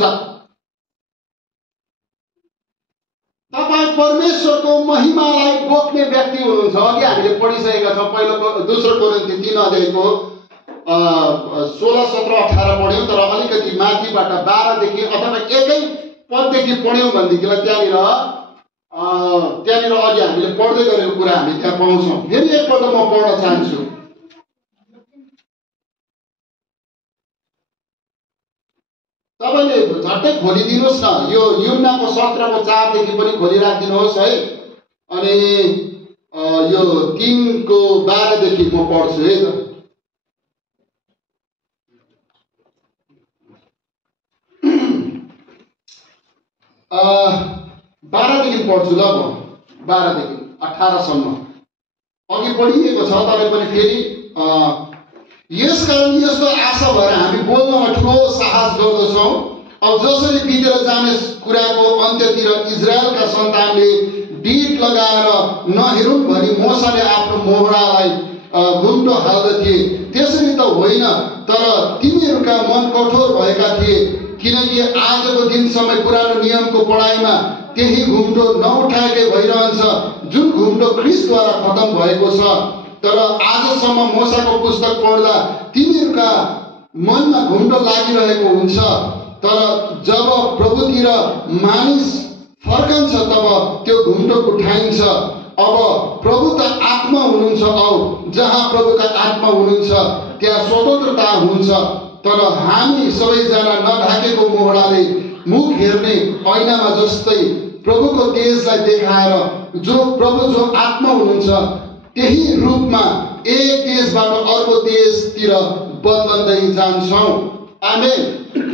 छ। तपाईँ परमेश्वरको महिमालाई बोक्ने व्यक्ति हुनुहुन्छ। अघि हामीले पढिसकेका छौँ, पहिलो दोस्रो कोरिन्थी 3 अध्यायको 16, 17, 18 पढ्यौँ, तर अलिकति माथिबाट 12 देखि अथवा एकै पददेखि पढ्यौँ भनेदेखिलाई त्यहाँनिर अघि हामीले पढ्दै गरेको कुरा हामी त्यहाँ पाउँछौँ। फेरि एकपल्ट म पढ्न चाहन्छु। तपाईँले झट्टै खोलिदिनुहोस् न, यो यूहन्नाको 17 को 4 देखि पनि खोलिराखिदिनुहोस् है। अनि यो 3 को 12 देखि म पढ्छु है त। 12 देखि पढ्छु ल म, 12 देखि 18 सम्म अघि पढिएको छ, तर पनि फेरि यसकारण यस्तो आशा भएर हामी बोल्नमा ठुलो साहस गर्दछौँ। अब जसरी बितेर जाने कुराको अन्त्यतिर इजरायलका सन्तानले डिट लगाएर नहेरुन् भनी मोसाले आफ्नो मोहडालाई घुम्टो हाल्दथे, त्यसरी त होइन, तर तिमीहरूका मन कठोर भएका थिए, किनकि आजको दिनसम्म पुरानो नियमको पढाइमा त्यही घुम्टो नउठाएकै भइरहन्छ, जुन घुम्टो ख्रिस्टद्वारा खतम भएको छ। तर आजसम्म मोसाको पुस्तक पढ्दा तिमीहरूका मनमा घुम्टो लागिरहेको हुन्छ, तर जब प्रभुतिर मानिस फर्कन्छ तब त्यो घुम्टो उठाइन्छ। अब प्रभु त आत्मा हुनुहुन्छ, औ जहाँ प्रभुका आत्मा हुनुहुन्छ त्यहाँ स्वतन्त्रता हुन्छ। तर हामी सबैजना नढाकेको मोहडाले मुख हेर्ने ऐनामा जस्तै प्रभुको तेजलाई देखाएर जो आत्मा हुनुहुन्छ त्यही रूपमा एक देशबाट अर्को देशतिर बदल्दै जान्छौँ। आमेन।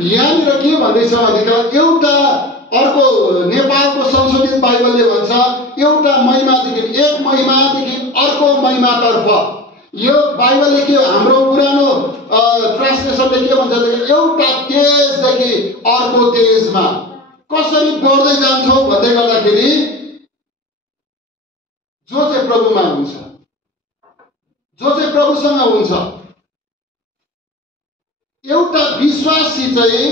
यहाँनिर के भन्दैछ भनेदेखि एउटा अर्को नेपालको संशोधित बाइबलले भन्छ एउटा महिमादेखि एक महिमादेखि अर्को महिमातर्फ। यो बाइबलले के हाम्रो पुरानो ट्रान्सलेसनले के भन्छ भने एउटा तेजदेखि अर्को तेजमा कसरी बढ्दै जान्छौँ भन्दै गर्दाखेरि जो चाहिँ प्रभुमा हुन्छ, जो चाहिँ प्रभुसँग हुन्छ, एउटा विश्वासी चाहिँ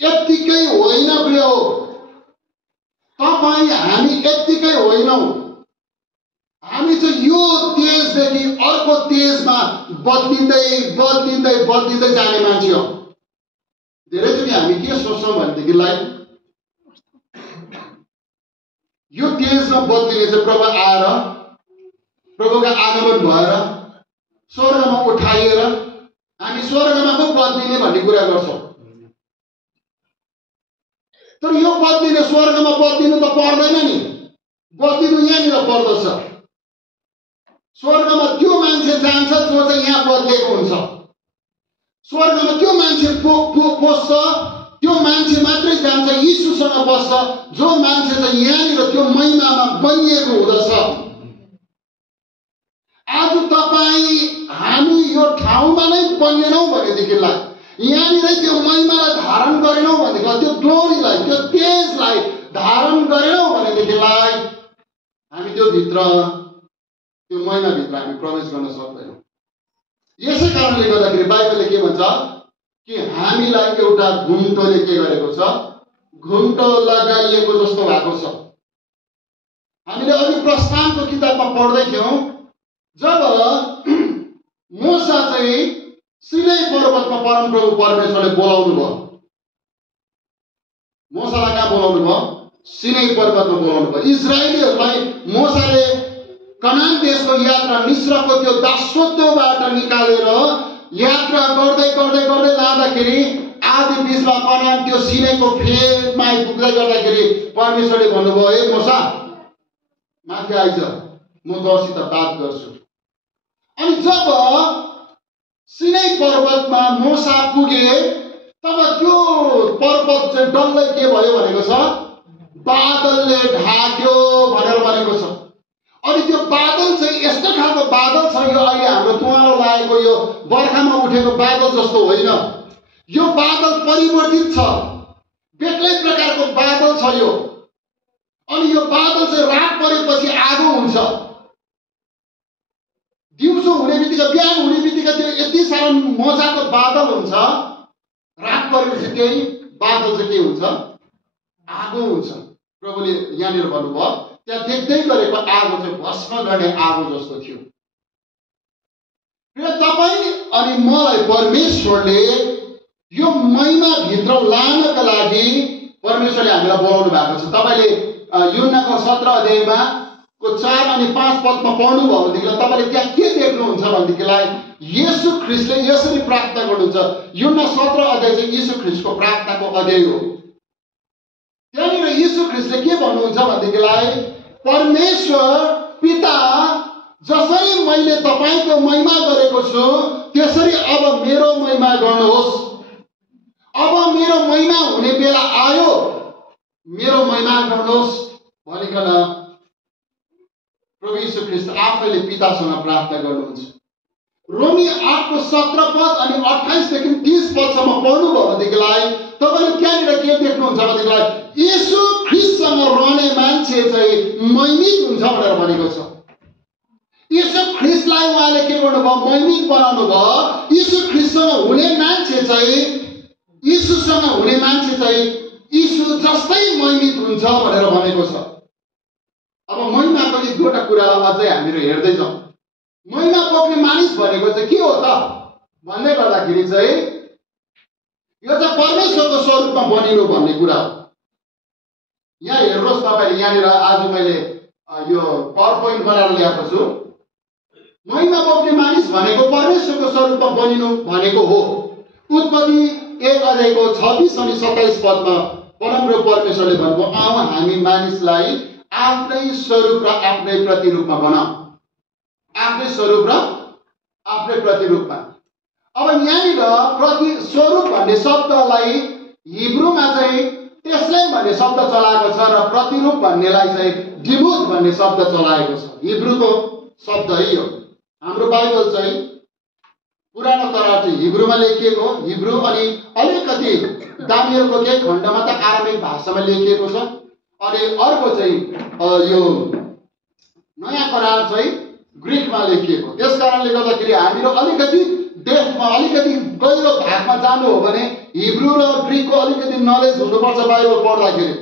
यत्तिकै होइन प्रिय, तपाईँ हामी यत्तिकै होइनौँ। हामी चाहिँ यो तेजदेखि अर्को तेजमा बदलिँदै बदलिँदै बदलिँदै जाने मान्छे हो। धेरैचोटि हामी के सोच्छौँ भनेदेखिलाई यो तेजमा बदलिने चाहिँ प्रभु आएर प्रभुका आगमन भएर स्वर्गमा उठाइएर हामी स्वर्गमा पो बदलिने भन्ने कुरा गर्छौँ। तर यो बदलिने स्वर्गमा बदलिनु त पर्दैन नि, बदलिनु यहाँनिर पर्दछ। स्वर्गमा त्यो मान्छे जान्छ जो चाहिँ यहाँ बदलिएको हुन्छ। स्वर्गमा त्यो मान्छे पस्छ, त्यो मान्छे मात्रै जान्छ, यीशुसँग बस्छ, जो मान्छे चाहिँ यहाँनिर त्यो महिमामा बनिएको हुँदछ। आज तपाईँ हामी यो ठाउँमा नै बनिएनौँ भनेदेखिलाई, यहाँनिरै त्यो महिमालाई धारण गरेनौँ भनेदेखिलाई, त्यो ग्लोरीलाई त्यो तेजलाई धारण गरेनौँ भनेदेखिलाई हामी त्यो भित्र त्यो महिमाभित्र हामी प्रवेश गर्न सक्दैनौँ। यसै कारणले गर्दाखेरि बाइबलले के भन्छ कि हामीलाई एउटा घुम्टोले के गरेको छ, घुम्टो लगाइएको जस्तो भएको छ। हामीले अघि प्रस्थानको किताबमा पढ्दै थियौँ, जब मोसा चाहिँ सिनै पर्वतमा परमप्रभु परमेश्वरले बोलाउनु भयो। मोसालाई कहाँ बोलाउनु भयो? सिनै पर्वतमा बोलाउनु भयो। इजरायलीहरूलाई मोसाले कनान देशको यात्रा, मिस्रको त्यो दासत्वबाट निकालेर यात्रा गर्दै गर्दै गर्दै लाँदाखेरि आदि बिचमा कनान त्यो सिनैको फेदमा आइपुग्दै गर्दाखेरि परमेश्वरले भन्नुभयो, ए मोसा माथि आइज, म तँसित बात गर्छु। अनि जब सिनै पर्वतमा मोसा पुगे तब त्यो पर्वत चाहिँ डल्लै के भयो भनेको छ, बादलले ढाक्यो भनेर भनेको छ। अनि त्यो बादल चाहिँ यस्तो खालको बादल छ, यो अहिले हाम्रो तुवालो लागेको यो बर्खामा उठेको बादल जस्तो होइन। यो बादल परिवर्तित छ, बेग्लै प्रकारको बादल छ यो। अनि यो बादल चाहिँ रात परेपछि आगो हुन्छ, दिउँसो हुने बित्तिकै बिहान हुने बित्तिकै त्यो यति साह्रो मजाको बादल हुन्छ, रात परेपछि त्यही बादल चाहिँ के हुन्छ? आगो हुन्छ। प्रभुले यहाँनिर भन्नुभयो त्यहाँ देख्दै गरेको आगो चाहिँ भस्म गर्ने आगो जस्तो थियो। तपाईँ अनि मलाई परमेश्वरले यो महिमाभित्र लानका लागि परमेश्वरले हामीलाई बोलाउनु भएको छ। तपाईँले यूहन्नाको 17 अध्यायमा को 4 अनि 5 पदमा पढ्नुभयो भनेदेखिलाई तपाईँले त्यहाँ के देख्नुहुन्छ भनेदेखिलाई येशू ख्रीष्टले यसरी प्रार्थना गर्नुहुन्छ। यूहन्ना 17 अध्याय चाहिँ येशू ख्रीष्टको प्रार्थनाको अध्याय हो। त्यहाँनिर येशू ख्रीष्टले के भन्नुहुन्छ भनेदेखिलाई परमेश्वर पिता जसरी मैले तपाईँको महिमा गरेको छु त्यसरी अब मेरो महिमा गर्नुहोस्। अब मेरो महिमा हुने बेला आयो, मेरो महिमा गर्नुहोस् भनिकन प्रभु येशू ख्रीष्ट आफैले पितासँग प्रार्थना गर्नुहुन्छ। रोमी 8को 17 पद अनि 28 देखि 30 पदसम्म पढ्नुभयो भनेदेखिलाई तपाईँले त्यहाँनिर के देख्नुहुन्छ भनेदेखिलाई येशू ख्रीष्टसँग रहने मान्छे चाहिँ महिमित हुन्छ भनेर भनेको छ। येशू ख्रीष्टलाई उहाँले के गर्नुभयो? महिमित बनाउनु भयो। येशू ख्रीष्टसँग हुने मान्छे चाहिँ येशूसँग हुने मान्छे चाहिँ येशू जस्तै महिमित हुन्छ भनेर भनेको छ। अब महिमाको एक दुईवटा कुरालाई अझै हामीहरू हेर्दै जाउँ। महिमा बोक्ने मानिस भनेको चाहिँ के हो त भन्दै गर्दाखेरि चाहिँ यो चाहिँ परमेश्वरको स्वरूपमा बनिनु भन्ने कुरा हो। यहाँ हेर्नुहोस् तपाईँले, यहाँनिर आज मैले यो पावर पोइन्ट बनाएर ल्याएको छु। महिमा बोक्ने मानिस भनेको परमेश्वरको स्वरूपमा बनिनु भनेको हो। उत्पत्ति 1 अध्यायको 26 अनि 27 पदमा परमप्रभु परमेश्वरले भन्नुभयो आऊ हामी मानिसलाई आफ्नै स्वरूप र आफ्नै प्रतिरूपमा बनाऊ। आफ्नै स्वरूप र आफ्नै प्रतिरूपमा। अब यहाँनिर स्वरूप भन्ने शब्दलाई हिब्रूमा चाहिँ त्यसलाई भन्ने शब्द चलाएको छ र प्रतिरूप भन्नेलाई चाहिँ डिमुथ भन्ने शब्द चलाएको छ। हिब्रूको शब्द हो। हाम्रो बाइबल चाहिँ पुरानो करार चाहिँ हिब्रूमा लेखिएको हो। हिब्रू अनि अलिकति दानियलको केही खण्डमा त आरामिक भाषामा लेखिएको छ अनि अर्को चाहिँ यो नयाँ करार चाहिँ ग्रीकमा लेखिएको। त्यस कारणले गर्दाखेरि हामीहरू अलिकति डेफमा अलिकति गहिरो भागमा जानु हो भने हिब्रू र ग्रीकको अलिकति नलेज हुनुपर्छ बाइबल पढ्दाखेरि।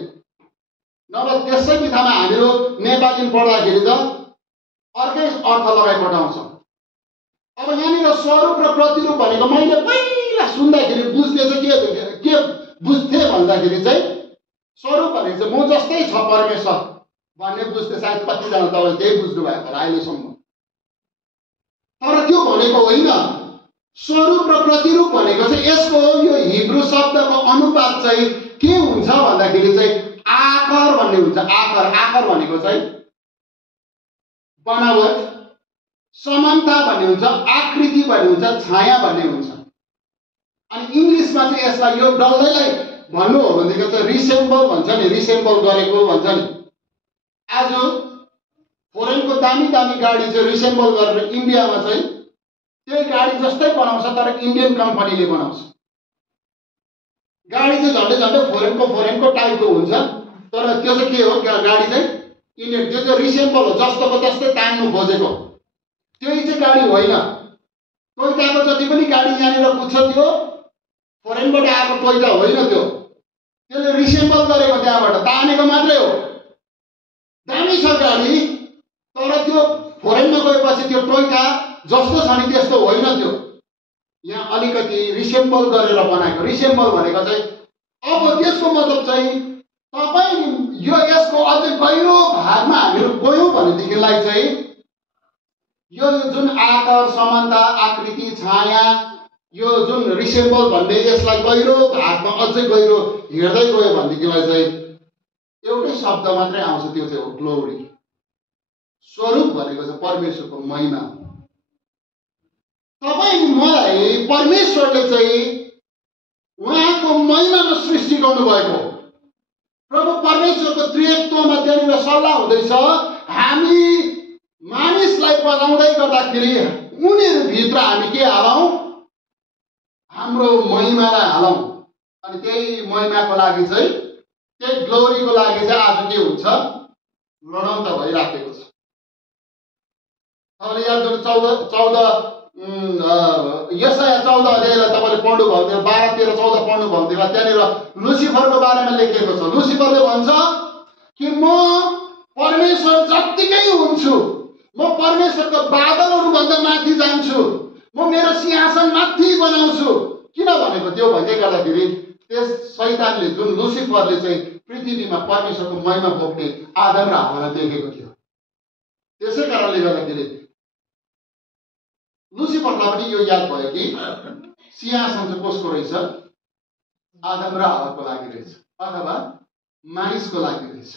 नभए त्यसै बित्थामा हामीहरू नेपाली पढ्दाखेरि त अर्कै अर्थ लगाइपठाउँछौँ। अब यहाँनिर स्वरूप र प्रतिरूप भनेको मैले पहिला सुन्दाखेरि बुझ्ने चाहिँ के बुझ्थेँ भन्दाखेरि चाहिँ स्वरूप भनेको चाहिँ म जस्तै छ परमेश्वर भन्ने बुझ्ने। सायद कतिजना तपाईँले त्यही बुझ्नु भएको होला अहिलेसम्म। तर त्यो भनेको होइन। स्वरूप र प्रतिरूप भनेको चाहिँ यसको यो हिब्रू शब्दको अनुपात चाहिँ के हुन्छ भन्दाखेरि चाहिँ आकार भन्ने हुन्छ। आकार भनेको चाहिँ बनावट, समानता भन्ने हुन्छ, आकृति भन्ने हुन्छ, छाया भन्ने हुन्छ। अनि इङ्ग्लिसमा चाहिँ यसलाई यो डल्लैलाई भन्नु हो भनेदेखि चाहिँ रिसेम्बल भन्छ नि, रिसेम्बल गरेको भन्छ नि। आज फोरेनको दामी दामी गाडी चाहिँ रिसेम्बल गरेर इन्डियामा चाहिँ त्यही गाडी जस्तै बनाउँछ तर इन्डियन कम्पनीले बनाउँछ। गाडी चाहिँ झन्डै फोरेनको टाइपको हुन्छ तर त्यो चाहिँ के हो गाडी चाहिँ इन्डियन। त्यो चाहिँ रिसेम्बल हो, जस्तोको त्यस्तै तान्नु खोजेको। त्यही चाहिँ गाडी होइन। टोयोटाको जति पनि गाडी यहाँनिर कुद्छ त्यो फोरेनबाट आएको टोयोटा होइन। त्यसले रिसेम्बल गरेको त्यहाँबाट तानेको मात्रै हो। दामी छ गाडी तर त्यो फोरेनमा गएपछि त्यो टोयोटा जस्तो छ नि त्यस्तो होइन। त्यो यहाँ अलिकति रिसेम्बल गरेर बनाएको। रिसेम्बल भनेको चाहिँ अब त्यसको मतलब चाहिँ तपाईँ यो यसको अझै गहिरो भागमा हामीहरू गयौँ भनेदेखिलाई चाहिँ यो जुन आकार, समानता, आकृति, छाया, यो जुन रिसेम्बल भन्ने यसलाई गहिरो भागमा अझै गहिरो हेर्दै गयो भनेदेखिलाई चाहिँ एउटै शब्द मात्रै आउँछ, त्यो चाहिँ हो ग्लोरी। स्वरूप भनेको चाहिँ परमेश्वरको महिमा। तपाईँ मलाई परमेश्वरले चाहिँ उहाँको महिमामा सृष्टि गर्नुभएको। प्रभु परमेश्वरको त्रिएकत्वमा त्यहाँनिर सल्लाह हुँदैछ। हामी मानिसलाई बनाउँदै गर्दाखेरि उनीहरूभित्र हामी के हालौँ? हाम्रो महिमालाई हालौँ। अनि त्यही महिमाको लागि चाहिँ, त्यही ग्लोरीको लागि चाहिँ आज के हुन्छ? लडाउँ त भइराखेको छ। तपाईँले याद गर्नु 14 यसाया 14 अध्यायलाई तपाईँले पढ्नुभयो भने 12, 13, 14 पढ्नुभयो भने त्यहाँनिर लुसिफरको बारेमा लेखिएको छ। लुसिफरले भन्छ कि म परमेश्वर जत्तिकै हुन्छु, म परमेश्वरको बादलहरूभन्दा माथि जान्छु, म मेरो सिंहासन माथि बनाउँछु। किन भनेको त्यो भन्दै गर्दाखेरि त्यस शैतानले, जुन लुसिफरले चाहिँ पृथ्वीमा परमेश्वरको महिमा बोक्ने आदम र हव्वालाई देखेको थियो। त्यसै कारणले गर्दाखेरि लुसिफरलाई पनि यो याद भयो कि सिंहासन चाहिँ कसको रहेछ? आदम र हव्वाको लागि रहेछ, अथवा मानिसको लागि रहेछ,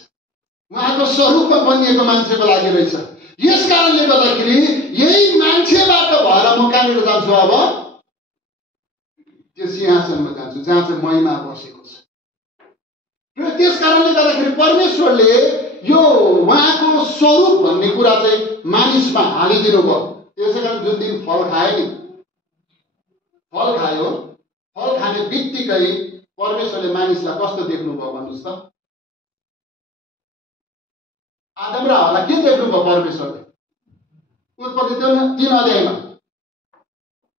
उहाँको स्वरूपमा बनिएको मान्छेको लागि रहेछ। यस कारणले गर्दाखेरि यही मान्छेबाट भएर म कहाँनिर जान्छु? अब त्यो सिंहासनमा जान्छु जहाँ चाहिँ महिमा बसेको छ। र त्यस कारणले गर्दाखेरि परमेश्वरले यो उहाँको स्वरूप भन्ने कुरा चाहिँ मानिसमा हालिदिनु भयो। त्यसै कारण जुन दिन फल खायो नि, फल खायो, फल खाने बित्तिकै परमेश्वरले मानिसलाई कस्तो देख्नुभयो भन्नुहोस् त? आदम र हव्वालाई के देख्नुभयो परमेश्वरले? उत्पत्ति 3 अध्यायमा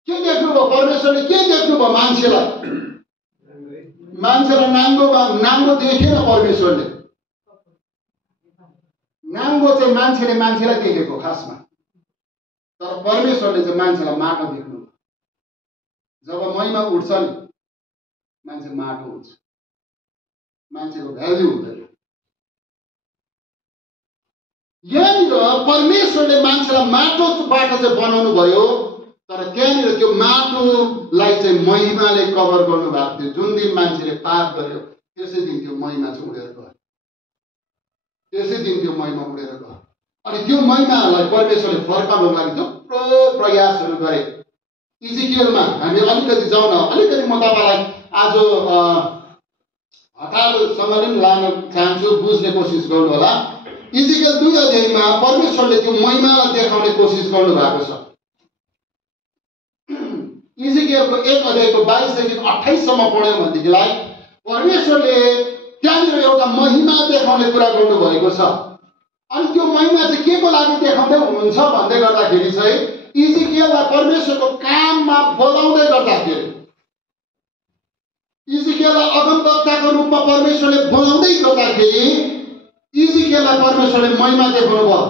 के देख्नुभयो परमेश्वरले? के देख्नुभयो मान्छेलाई? मान्छेलाई नाङ्गो देखेन परमेश्वरले। नाङ्गो चाहिँ मान्छेले मान्छेलाई देखेको खासमा, तर परमेश्वरले चाहिँ मान्छेलाई माटो देख्नुभयो। जब महिमा उठ्छ नि मान्छे माटो हुन्छ, मान्छेको भ्याल्यु हुँदैन। यहाँनिर परमेश्वरले मान्छेलाई माटोबाट चाहिँ बनाउनु भयो, तर त्यहाँनिर त्यो माटोलाई चाहिँ महिमाले कभर गर्नु भएको थियो। जुन दिन मान्छेले पाप गर्यो त्यसै दिन त्यो महिमा चाहिँ उडेर गयो, त्यसै दिन त्यो महिमा उडेर गयो। अनि त्यो महिमालाई परमेश्वरले फर्काउनको लागि थुप्रो प्रयासहरू गरे। इजिकियलमा हामी अलिकति जाउँ न, अलिकति म तपाईँलाई आज हतारसँगले पनि लान चाहन्छु, बुझ्ने कोसिस गर्नु होला। इजिकियल 2 अध्यायमा परमेश्वरले त्यो महिमालाई देखाउने कोसिस गर्नु भएको छ। इजिकियलको 1 अध्यायको 22 देखि 28 सम्म पढ्यौँ भनेदेखिलाई परमेश्वरले त्यहाँनिर एउटा महिमा देखाउने कुरा गर्नुभएको छ। अनि त्यो महिमा चाहिँ के को लागि देखाउँदै हुनुहुन्छ भन्दै गर्दाखेरि चाहिँ इजिकियललाई परमेश्वरको काममा बोलाउँदै गर्दाखेरि, इजिकियललाई अगमवक्ताको रूपमा परमेश्वरले बोलाउँदै गर्दाखेरि इजिकियललाई परमेश्वरले महिमा देखाउनु भयो।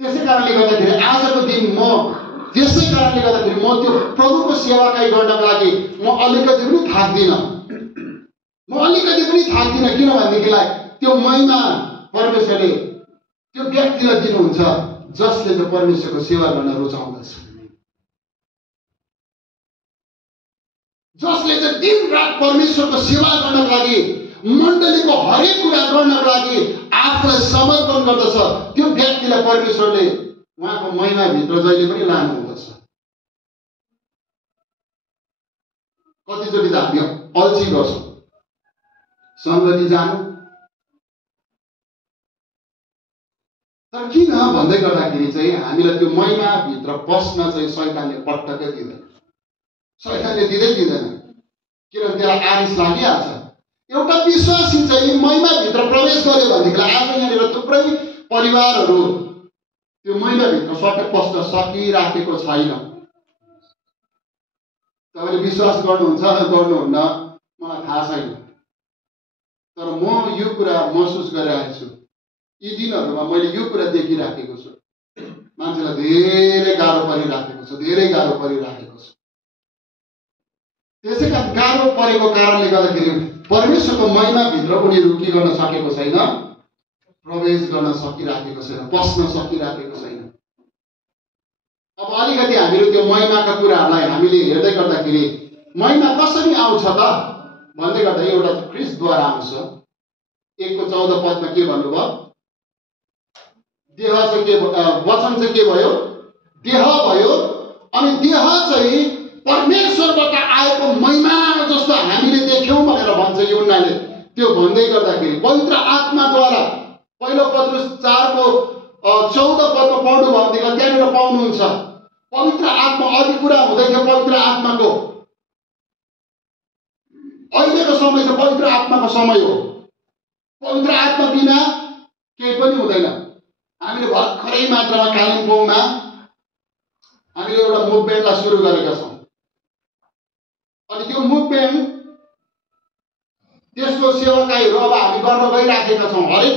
त्यसै कारणले गर्दाखेरि आजको दिन म त्यो प्रभुको सेवाकाई गर्नको लागि म अलिकति पनि थाक्दिनँ। किनभनेदेखिलाई त्यो महिमा परमेश्वरले त्यो व्यक्तिलाई दिनुहुन्छ जसले चाहिँ परमेश्वरको सेवा गर्न रुचाउँदछ, जसले चाहिँ दिन रात परमेश्वरको सेवा गर्नको लागि, मण्डलीको हरेक कुरा गर्नको लागि आफूलाई समर्पण गर्दछ। त्यो व्यक्तिलाई परमेश्वरले उहाँको महिमाभित्र जहिले पनि लानुहुँदछ। कतिचोटि त हामी अल्छी गर्छौँ सङ्गति जानु, तर किन भन्दै गर्दाखेरि चाहिँ हामीलाई त्यो महिमाभित्र बस्न चाहिँ शैतानले पटक्कै दिँदैन। शैतानले दिँदैन, किनभने त्यसलाई आरिस लागिहाल्छ। एउटा विश्वासी चाहिँ महिमाभित्र प्रवेश गर्यो भनेदेखि आज यहाँनिर थुप्रै परिवारहरू त्यो महिमाभित्र सबै पस्न सकिराखेको छैन। तपाईँले विश्वास गर्नुहुन्छ गर्नुहुन्न मलाई थाहा छैन, तर म यो कुरा महसुस गरिरहेको छु। यी दिनहरूमा मैले यो कुरा देखिराखेको छु, मान्छेलाई धेरै गाह्रो परिराखेको छ। त्यसै कारण गाह्रो परेको कारणले गर्दाखेरि परमेश्वरको महिमाभित्र उनीहरू के गर्न सकेको छैन? प्रवेश गर्न सकिराखेको छैन, बस्न सकिराखेको छैन। अब अलिकति हामीले त्यो महिमाका कुराहरूलाई हामीले हेर्दै गर्दाखेरि महिमा कसरी आउँछ त भन्दै गर्दा एउटा ख्रीष्टद्वारा आउँछ। 1:14 पदमा के भन्नुभयो? देह चाहिँ के, वचन चाहिँ के भयो? देह भयो। अनि देह चाहिँ परमेश्वरबाट आएको महिमा जस्तो हामीले देख्यौँ भनेर भन्छ यूहन्नाले। त्यो भन्दै गर्दाखेरि पवित्र आत्माद्वारा, पहिलो पत्रुस 4:14 पदमा पढ्नु भयो भनेदेखि त्यहाँनिर पाउनुहुन्छ पवित्र आत्मा। अघि कुरा हुँदैछ पवित्र आत्माको, अहिलेको समय चाहिँ पवित्र आत्माको समय हो। पवित्र आत्मा बिना केही पनि हुँदैन। हामीले भर्खरै मात्रामा कालिम्पोङमा हामीले हामीले एउटा मुभमेन्टलाई सुरु गरेका छौँ। अनि त्यो मुभमेन्ट त्यसको सेवाकाईहरू अब हामी गर्न गइराखेका छौँ। हरेक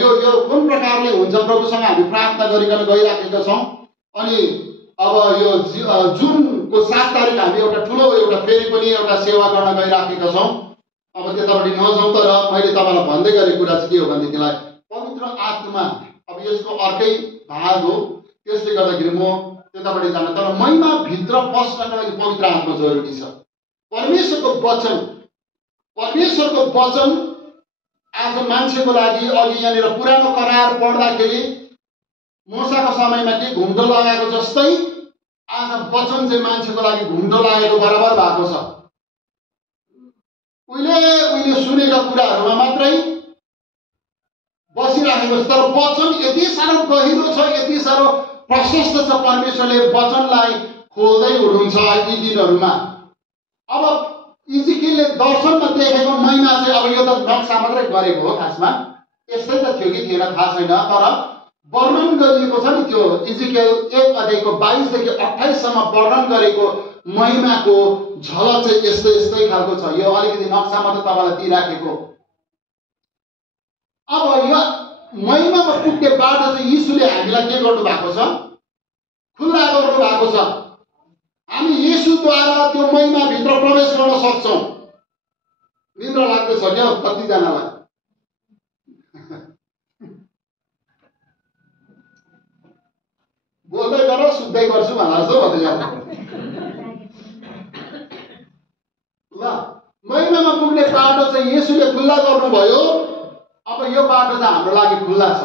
यो कुन प्रकारले हुन्छ प्रभुसँग हामी प्रार्थना गरिकन गइराखेका छौँ। अनि अब यो जुनको 7 तारिक हामी एउटा ठुलो एउटा फेरि पनि एउटा सेवा गर्न गइराखेका छौँ। अब त्यतापट्टि नजाउँ, तर मैले तपाईँलाई भन्दै गरेको कुरा चाहिँ के हो भनेदेखिलाई पवित्र आत्मा अब यसको अर्कै भाग हो। त्यसले गर्दाखेरि म त्यतापट्टि जान, तर महिमा भित्र पस्नको लागि पवित्र आत्मा जरुरी छ। परमेश्वरको वचन आज मान्छेको लागि अघि यहाँनिर पुरानो करार पढ्दाखेरि मूसाको समयमा के घुम्डो लगाएको जस्तै आज वचन चाहिँ मान्छेको लागि घुम्डो लागेको बराबर भएको छ। उहिले सुनेका कुराहरूमा मात्रै बसिराखेको छ, तर वचन यति साह्रो गहिरो छ, यति साह्रो प्रशस्त छ। परमेश्वरले वचनलाई खोल्दै हुनुहुन्छ यी दिनहरूमा। अब इजिकियलले दर्शनमा देखेको महिमा चाहिँ अब यो त नक्सा मात्रै गरेको हो, खासमा यस्तै त थियो कि थिएन थाहा छैन, तर वर्णन गरिएको छ नि त्यो इजिकियल 1 अध्यायको 22 देखि 28 सम्म वर्णन गरेको महिमाको झलक चाहिँ यस्तै खालको छ। यो अलिकति नक्सा मात्रै तपाईँलाई दिइराखेको। अब यो महिमामा पुग्ने बाटो चाहिँ यीशुले हामीलाई के गर्नु भएको छ, खुल्ला गर्नु भएको छ। हामी यीशुद्वारा त्यो महिमाभित्र प्रवेश गर्न सक्छौँ। निद्रा लाग्दैछ क्या कतिजनालाई? बोल्दै गर सुत्दै गर्छु भन्ला जस्तो भन्दै ल। महिमामा पुग्ने बाटो चाहिँ यीशुले खुल्ला गर्नुभयो। अब यो बाटो चाहिँ हाम्रो लागि खुल्ला छ,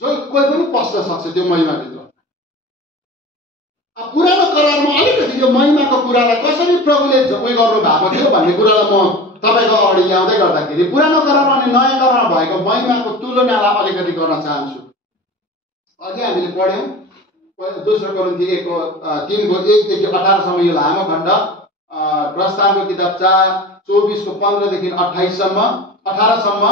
जो कोही पनि पस्न सक्छ त्यो महिमाभित्र। अब पुरानो करारमा अलिकति यो महिमाको कुरालाई कसरी प्रभुले उयो गर्नु भएको थियो भन्ने कुरालाई म तपाईँको अगाडि ल्याउँदै गर्दाखेरि पुरानो करारमा अनि नयाँ करारमा भएको महिमाको तुलनालाई अलिकति गर्न चाहन्छु। अघि हामीले पढ्यौँ 2 कोरिन्थी 3 देखि 18 सम्म यो लामो खण्ड, प्रस्थानको किताब 4:24 को 15 देखि 28 सम्म 18 सम्म।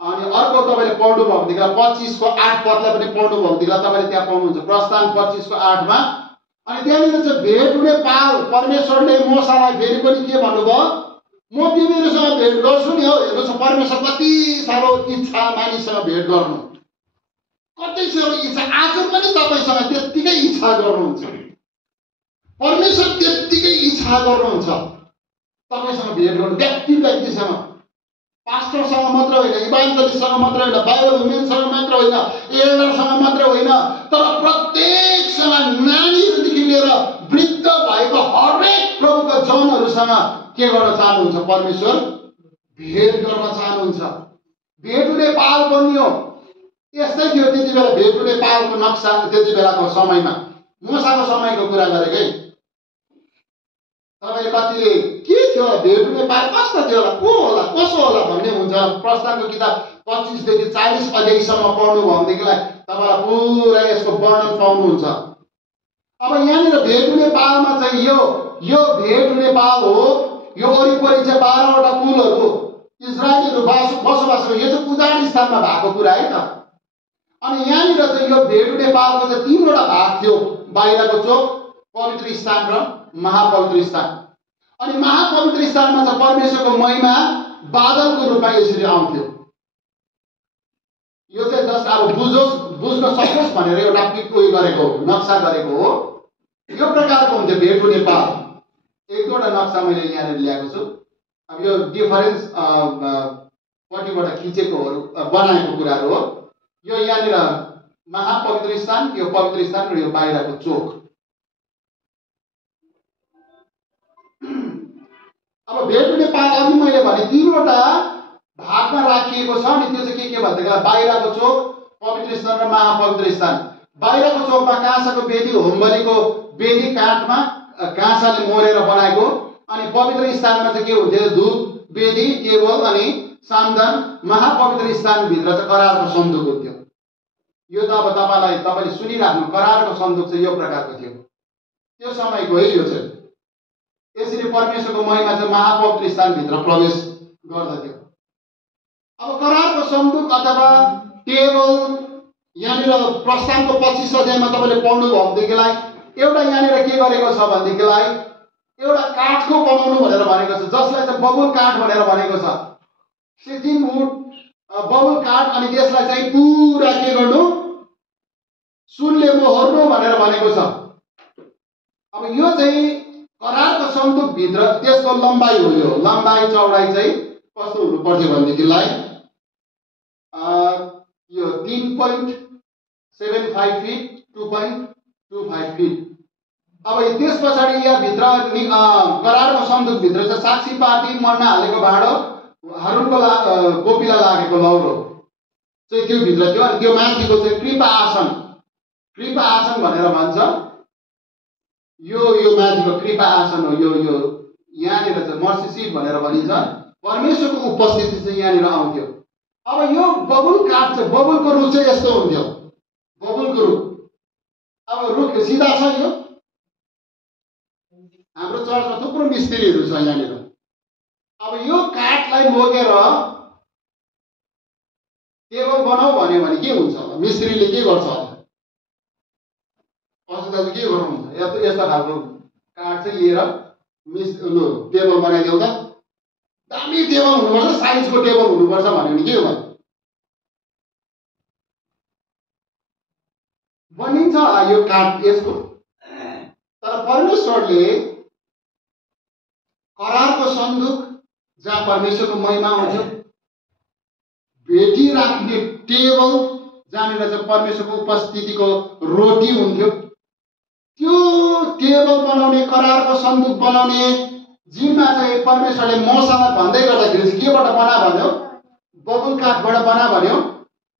अनि अर्को तपाईँले पढ्नुभयो भनेदेखि 25 को 8 पदलाई पनि पढ्नुभयो भनेदेखि तपाईँले त्यहाँ पाउनुहुन्छ प्रस्थान 25 को 8 मा। अनि त्यहाँनिर चाहिँ भेट हुने पाल परमेश्वरले मूसालाई फेरि पनि के भन्नुभयो, म तिमीहरूसँग भेट गर्छु नि हो। हेर्नुहोस् परमेश्वर कति साह्रो इच्छा मानिससँग भेट गर्नु, कति साह्रो इच्छा। आज पनि तपाईँसँग त्यत्तिकै इच्छा गर्नुहुन्छ, परमेश्वर त्यत्तिकै इच्छा गर्नुहुन्छ तपाईँसँग भेट गर्नु। व्यक्तिसँग, पास्टरसँग मात्र होइन, इभान्जलिस्टसँग मात्र होइन, बाइबल वुमेनसँग मात्र होइन, एल्डरसँग मात्र होइन, तर प्रत्येकसँग, नानीहरूदेखि लिएर वृद्ध भएको हरेक प्रभुका जनहरूसँग के गर्न चाहनुहुन्छ? परमेश्वर भेट गर्न चाहनुहुन्छ। भेट हुने पाल बनियो। यस्तै थियो त्यति बेला भेट हुने पालको नक्सा। त्यति बेलाको समयमा मूसाको समयको कुरा गरेकै। तपाईँले कतिले के थियो भेट हुने पाल, कस्तो थियो होला, को होला, कसो होला भन्ने हुन्छ। प्रस्थानको किताब 25 देखि 40 अध्यायसम्म पढ्नुभयो भनेदेखिलाई तपाईँलाई पुरा यसको वर्णन पाउनुहुन्छ। अब यहाँनिर भेट हुने पालमा चाहिँ यो भेट हुने पाल हो। यो वरिपरि चाहिँ 12वटा कुलहरू इजरायलीहरू बसोबास यो चाहिँ उजाड स्थानमा भएको कुरा है त। अनि यहाँनिर चाहिँ यो भेट हुने पालको चाहिँ 3वटा भाग थियो, बाहिरको चोक, पवित्र स्थान र महापवित्र स्थान। अनि महापवित्र स्थानमा चाहिँ परमेश्वरको महिमा बादलको रूपमा यसरी आउँथ्यो। यो चाहिँ जस्ट अब बुझ्न सकोस् भनेर एउटा उयो गरेको हो, नक्सा गरेको हो। यो प्रकारको हुन्थ्यो भेट हुने पाल। 1-2वटा नक्सा मैले यहाँनिर ल्याएको छु। अब यो डिफरेन्स पट्टिबाट खिचेकोहरू बनाएको कुराहरू हो। यो यहाँनिर महापवित्र स्थान, यो पवित्र स्थान र यो बाहिरको चोक। अब भेट हुने पाल अघि मैले भने 3वटा भागमा राखिएको छ। अनि त्यो चाहिँ के भन्दाखेरि बाहिरको चोक, पवित्र स्थान र महापवित्र स्थान। बाहिरको चोकमा काँसाको वेदी, होमबलिको वेदी काठमा काँसाले मोरेर बनाएको। अनि पवित्र स्थानमा चाहिँ के हुन्थ्यो, धूप वेदी, टेबल अनि सामदान। महापवित्र स्थानभित्र चाहिँ करारको सन्दुक हुन्थ्यो। यो त अब तपाईँले सुनिराख्नु, करारको सन्दुक चाहिँ यो प्रकारको थियो त्यो समयको है। यो चाहिँ यसरी परमेश्वरको महिमा चाहिँ महापवित्र स्थानभित्र प्रवेश गर्दथ्यो। अब करारको सन्दुक अथवा टेबल यहाँनिर प्रस्थानको 25 अध्यायमा तपाईँले पढ्नु भएदेखिलाई एउटा यहाँनिर के गरेको छ भनेदेखिलाई एउटा काठको बनाउनु भनेर भनेको छ, जसलाई चाहिँ बबुल काठ भनेर भनेको छ। सिटिङ वुड बबुल काठ, अनि त्यसलाई चाहिँ पुरा के गर्नु, सुनले मोहर्नु भनेर भनेको छ। अब यो चाहिँ करारको सन्दुकभित्र त्यसको लम्बाइ हो। यो लम्बाइ चौडाइ चाहिँ कस्तो हुनु पर्थ्यो भनेदेखिलाई यो 3.75 फिट 2.25 फिट। अब त्यस पछाडि यहाँभित्र करारको सन्दुकभित्र चाहिँ साक्षी पार्टी मर्न हालेको भाँडो, हारुनको गोपीलाई लागेको लौरो चाहिँ त्यो भित्र थियो। अनि त्यो माथिको चाहिँ कृपा आसन भनेर भन्छ। यो माथिको कृपा आसन हो। यो यहाँनिर चाहिँ मर्सी सिट भनेर भनिन्छ। परमेश्वरको उपस्थिति चाहिँ यहाँनिर आउँथ्यो। अब यो बबुल काठ चाहिँ, बबुलको रुख चाहिँ यस्तो हुन्थ्यो, बबुलको रुख। अब रुख सिधा छ। यो हाम्रो चर्चमा थुप्रो मिस्त्रीहरू छ यहाँनिर। अब यो काठलाई लगेर टेबल बनाऊ भन्यो भने के हुन्छ होला? मिस्त्रीले के गर्छ होला? दाजु के गर्नुहुन्छ? यस्तो खालको काठ चाहिँ लिएर टेबल बनाइदेऊ त, दामी टेबल हुनुपर्छ, साइजको टेबल हुनुपर्छ भन्यो भने के हो? बनिन्छ यो काठ यसको। तर परमेश्वरले करारको सन्दुक जहाँ परमेश्वरको महिमा हुन्थ्यो, भेटी राख्ने टेबल जहाँनिर चाहिँ परमेश्वरको उपस्थितिको रोटी हुन्थ्यो, त्यो टेबल बनाउने, करारको सन्दुक बनाउने जिम्मा चाहिँ परमेश्वरले मसँग भन्दै गर्दाखेरि चाहिँ केबाट बना भन्यो? बबुल काठबाट बना भन्यो।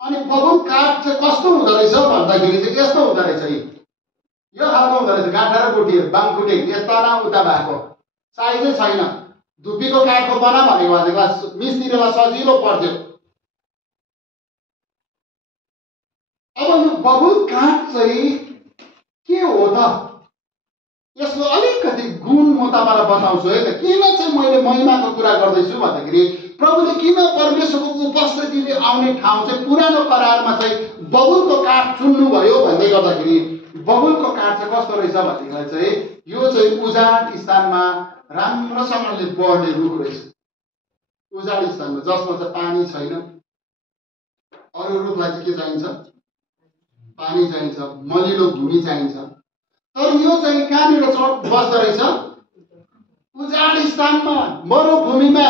अनि बबुल काठ चाहिँ कस्तो हुँदो रहेछ भन्दाखेरि चाहिँ यस्तो हुँदो रहेछ। यो खालको हुँदो रहेछ, गाँठा र गुठी बाङकुटे यता न उता भएको, साइजै छैन। धुप्पीको काठको बना भनेको मिस्त्रीलाई सजिलो पर्थ्यो। अब यो बबुल काठ चाहिँ के हो त? यसको अलिकति गुण म तपाईँलाई बताउँछु है त। किन चाहिँ मैले महिमाको कुरा गर्दैछु भन्दाखेरि प्रभुले किन परमेश्वरको उपस्थितिले आउने ठाउँ चाहिँ पुरानो करारमा चाहिँ बबुलको काठ चुन्नुभयो भन्दै गर्दाखेरि बबुलको काठ चाहिँ कस्तो रहेछ भनेदेखिलाई चाहिँ यो चाहिँ उजाड स्थानमा राम्रोसँगले बढ्ने रुख रहेछ। उजाड स्थानमा जसमा चाहिँ पानी छैन। अरू रुखलाई चाहिँ के चाहिन्छ? पानी चाहिन्छ, मलिलो भूमि चाहिन्छ। तर यो चाहिँ कहाँनिर बस्दो रहेछ? उजाड स्थानमा, मरुभूमिमा।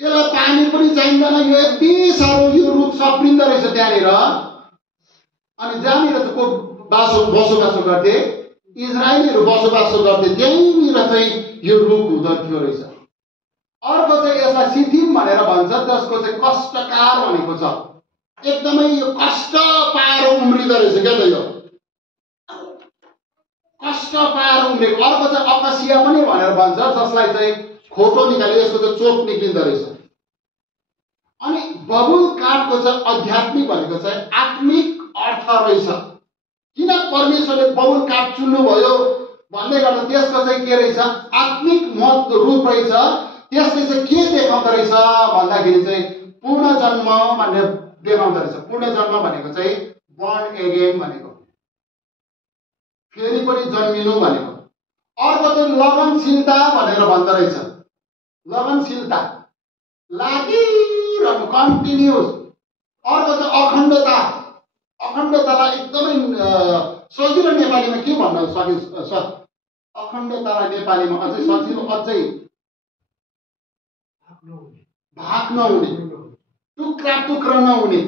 यसलाई पानी पनि चाहिँदैन। यो यति साह्रो यो रुख सप्रिँदो रहेछ त्यहाँनिर। अनि जहाँनिर चाहिँ को बसोबासो गर्थे, इजरायलीहरू बसोबासो गर्थे, त्यहीँनिर चाहिँ यो रुख हुँदो रहेछ। अर्को चाहिँ यसलाई सिथिम भनेर भन्छ, जसको चाहिँ कष्टकार भनेको छ। एकदमै यो कष्ट पाएर उम्रिँदो रहेछ क्या त। यो कष्ट पाएर उम्रेको। अर्को चाहिँ अकसिया पनि भनेर भन्छ, जसलाई चाहिँ खोटो निकाल्यो, यसको चाहिँ चोप निक्लिँदो रहेछ। अनि बबुल काठको चाहिँ आध्यात्मिक भनेको चाहिँ आत्मिक अर्थ रहेछ। किन परमेश्वरले बबुल काठ चुन्नुभयो भन्दै गर्दा त्यसको चाहिँ के रहेछ? आत्मिक महत्त्व रूप रहेछ। त्यसले चाहिँ के देखाउँदो रहेछ भन्दाखेरि चाहिँ पूर्ण जन्म भनेर देखाउँदो रहेछ। पूर्ण जन्म भनेको चाहिँ बर्न एगेन भनेको, फेरि पनि जन्मिनु भनेको। अर्को चाहिँ लगनशीलता भनेर भन्दो रहेछ। लगनशीलता, लागिरहनु, कन्टिन्युस। अर्को चाहिँ अखण्डता। अखण्डतालाई एकदमै सजिलो नेपालीमा के भन्न सकिन्छ? अखण्डतालाई नेपालीमा अझै सजिलो, अझै भाग नहुने, टुक्रा टुक्रा नहुने।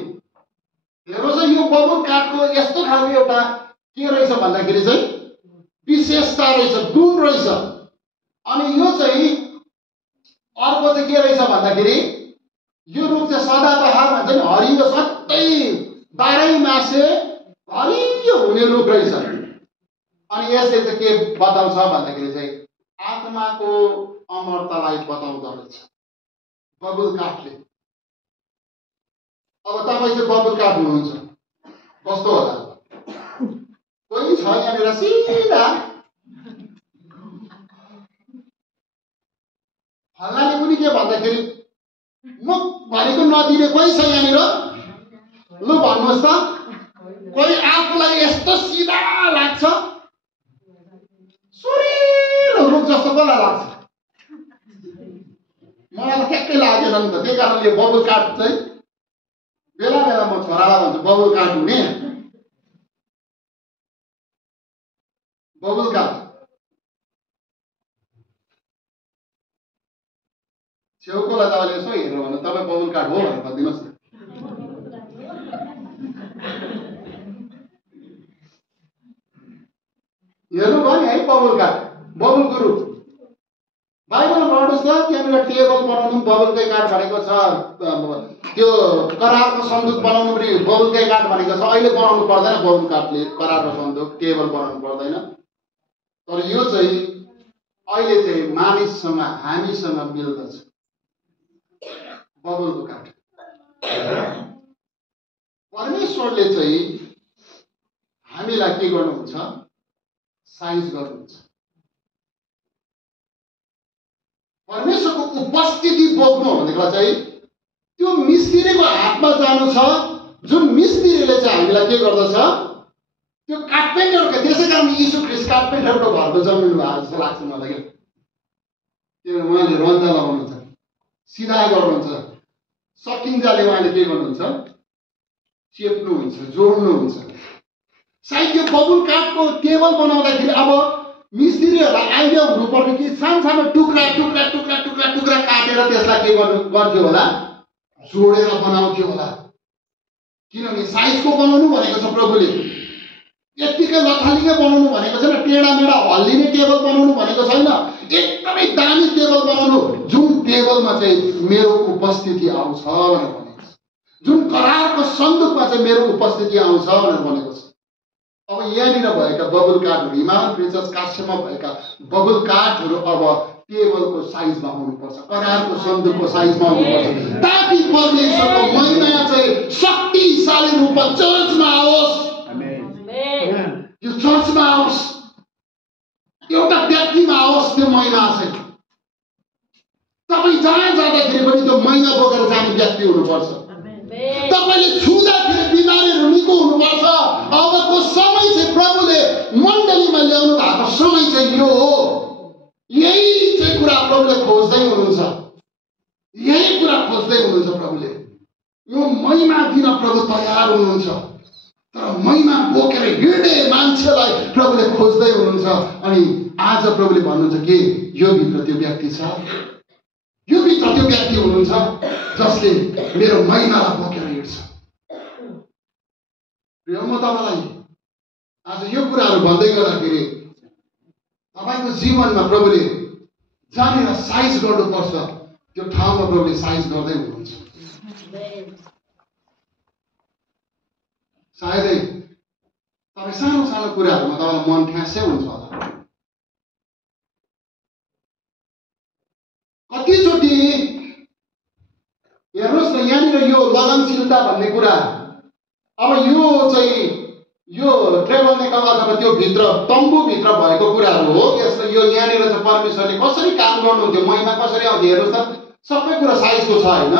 हेर्नुहोस् यो बबुल काठको यस्तो खालको एउटा के रहेछ भन्दाखेरि चाहिँ विशेषता रहेछ, गुण रहेछ। अनि यो चाहिँ अर्को चाहिँ के रहेछ भन्दाखेरि यो रुख चाहिँ सदाबहार भन्छ नि, हरियो, सधैँ 12 मासे हरियो हुने रुख रहेछ। अनि यसले चाहिँ के बताउँछ भन्दाखेरि चाहिँ आत्माको अमरतालाई बताउँदो रहेछ बबुल काठले। अब तपाईँ चाहिँ बबुल काठ हुनुहुन्छ, कस्तो होला? कोही छ यहाँनिर सिधा हल्लाले पनि के भन्दाखेरि म भनेको नदिने कोही छ यहाँनिर? लु भन्नुहोस् त, कोही आफूलाई यस्तो सिधा लाग्छ, सुरिलो रुख जस्तो कसलाई लाग्छ? मलाई त ठ्याक्कै लागेन नि त। त्यही कारणले बबुल काट चाहिँ बेला बेला म छोरालाई भन्छु बबुल काट हुने, बबुल काट। छेउकोलाई तपाईँले यसो हेरेर भन्नु तपाईँ बबुल काट हो भनेर भनिदिनुहोस् न। हेर्नुभयो नि है, बबुल काट, बबुल गुरु। बाइबलमा पढ्नुहोस् त, त्यहाँनिर टेबल बनाउनु बबुलकै काठ भनेको छ, त्यो करारको सन्दुक बनाउनु पनि बबुलकै काठ भनेको छ। अहिले बनाउनु पर्दैन बबुल काठले करारको सन्दुक, टेबल बनाउनु पर्दैन। तर यो चाहिँ अहिले चाहिँ मानिससँग हामीसँग मिल्दछ, बबुलको काठ। परमेश्वरले चाहिँ हामीलाई के गर्नुहुन्छ? साइज गर्नुहुन्छ। परमेश्वरको उपस्थिति बोक्नु भनेको चाहिँ त्यो मिस्त्रीको हातमा जानु छ, जुन मिस्त्रीले चाहिँ हामीलाई के गर्दछ? त्यो कार्पेन्टरको। त्यसै कारण यीशु ख्रीष्ट कार्पेन्टरको घरमा जन्मिनु भएको जस्तो लाग्छ मलाई। त्यो उहाँले रन्जा लगाउनुहुन्छ, सिधा गर्नुहुन्छ, सकिन्जाले उहाँले के गर्नुहुन्छ? चेप्नुहुन्छ, जोड्नुहुन्छ। सायद यो बबुल काठको टेबल बनाउँदाखेरि अब मिस्त्रीहरूलाई आइडिया हुनुपर्ने कि सानो सानो टुक्रा टुक्रा टुक्रा टुक्रा टुक्रा काटेर त्यसलाई के गर्थ्यो होला? जोडेर बनाउँथ्यो होला। किनभने साइजको बनाउनु भनेको छ प्रभुले, यत्तिकै लथालिङ्गै बनाउनु भनेको छैन, टेढा मेढा हल्लिने टेबल बनाउनु भनेको छैन। एकदमै दामी टेबल बनाउनु, जुन टेबलमा चाहिँ मेरो उपस्थिति आउँछ भनेर भनेको छ, जुन करारको सन्दुकमा चाहिँ मेरो उपस्थिति आउँछ भनेर भनेको छ। अब यहाँनिर भएका बबुल काठहरू, हिमालयन प्रिन्सेस काठमा भएका बबुल काठहरू अब टेबलको साइजमा हुनुपर्छ, करारको सन्दुकको साइजमा हुनुपर्छ, ताकि परमेश्वरको महिमा चाहिँ शक्तिशाली रूपमा चर्चमा आओस्। यो चर्चमा आओस्, एउटा व्यक्तिमा आओस् त्यो महिमा चाहिँ। तपाईँ जहाँ जाँदाखेरि पनि त्यो महिमा बोकेर जाने व्यक्ति हुनुपर्छ। तपाईँले छुँदाखेरि बिमारीहरू निको हुनुपर्छ। अबको समय चाहिँ प्रभुले मण्डलीमा ल्याउनु भएको समय चाहिँ यो हो। यही चाहिँ कुरा प्रभुले खोज्दै हुनुहुन्छ, यही कुरा खोज्दै हुनुहुन्छ प्रभुले। यो महिमा दिन प्रभु तयार हुनुहुन्छ, तर महिमा बोकेर हिँड्ने मान्छेलाई प्रभुले खोज्दै हुनुहुन्छ। अनि आज प्रभुले भन्नुहुन्छ कि यो भित्र त्यो व्यक्ति छ, यो भित्र त्यो व्यक्ति हुनुहुन्छ जसले मेरो महिमालाई बोकेर हिँड्छ। म तपाईँलाई आज यो कुराहरू भन्दै गर्दाखेरि तपाईँको जीवनमा प्रभुले जहाँनिर साइज गर्नुपर्छ त्यो ठाउँमा प्रभुले साइज गर्दै हुनुहुन्छ। सायदै तपाईँ सानो सानो कुराहरूमा तपाईँलाई मन ठ्यासै हुन्छ होला। कतिचोटि हेर्नुहोस् न, यहाँनिर यो लगनशीलता भन्ने कुरा, अब यो चाहिँ यो ट्रेबलनेकल अथवा त्यो भित्र तम्बुभित्र भएको कुराहरू हो। यसले यो यहाँनिर चाहिँ परमेश्वरले कसरी काम गर्नुहुन्थ्यो, महिमा कसरी आउँथ्यो, हेर्नुहोस् त, सबै कुरा साइजको छ होइन।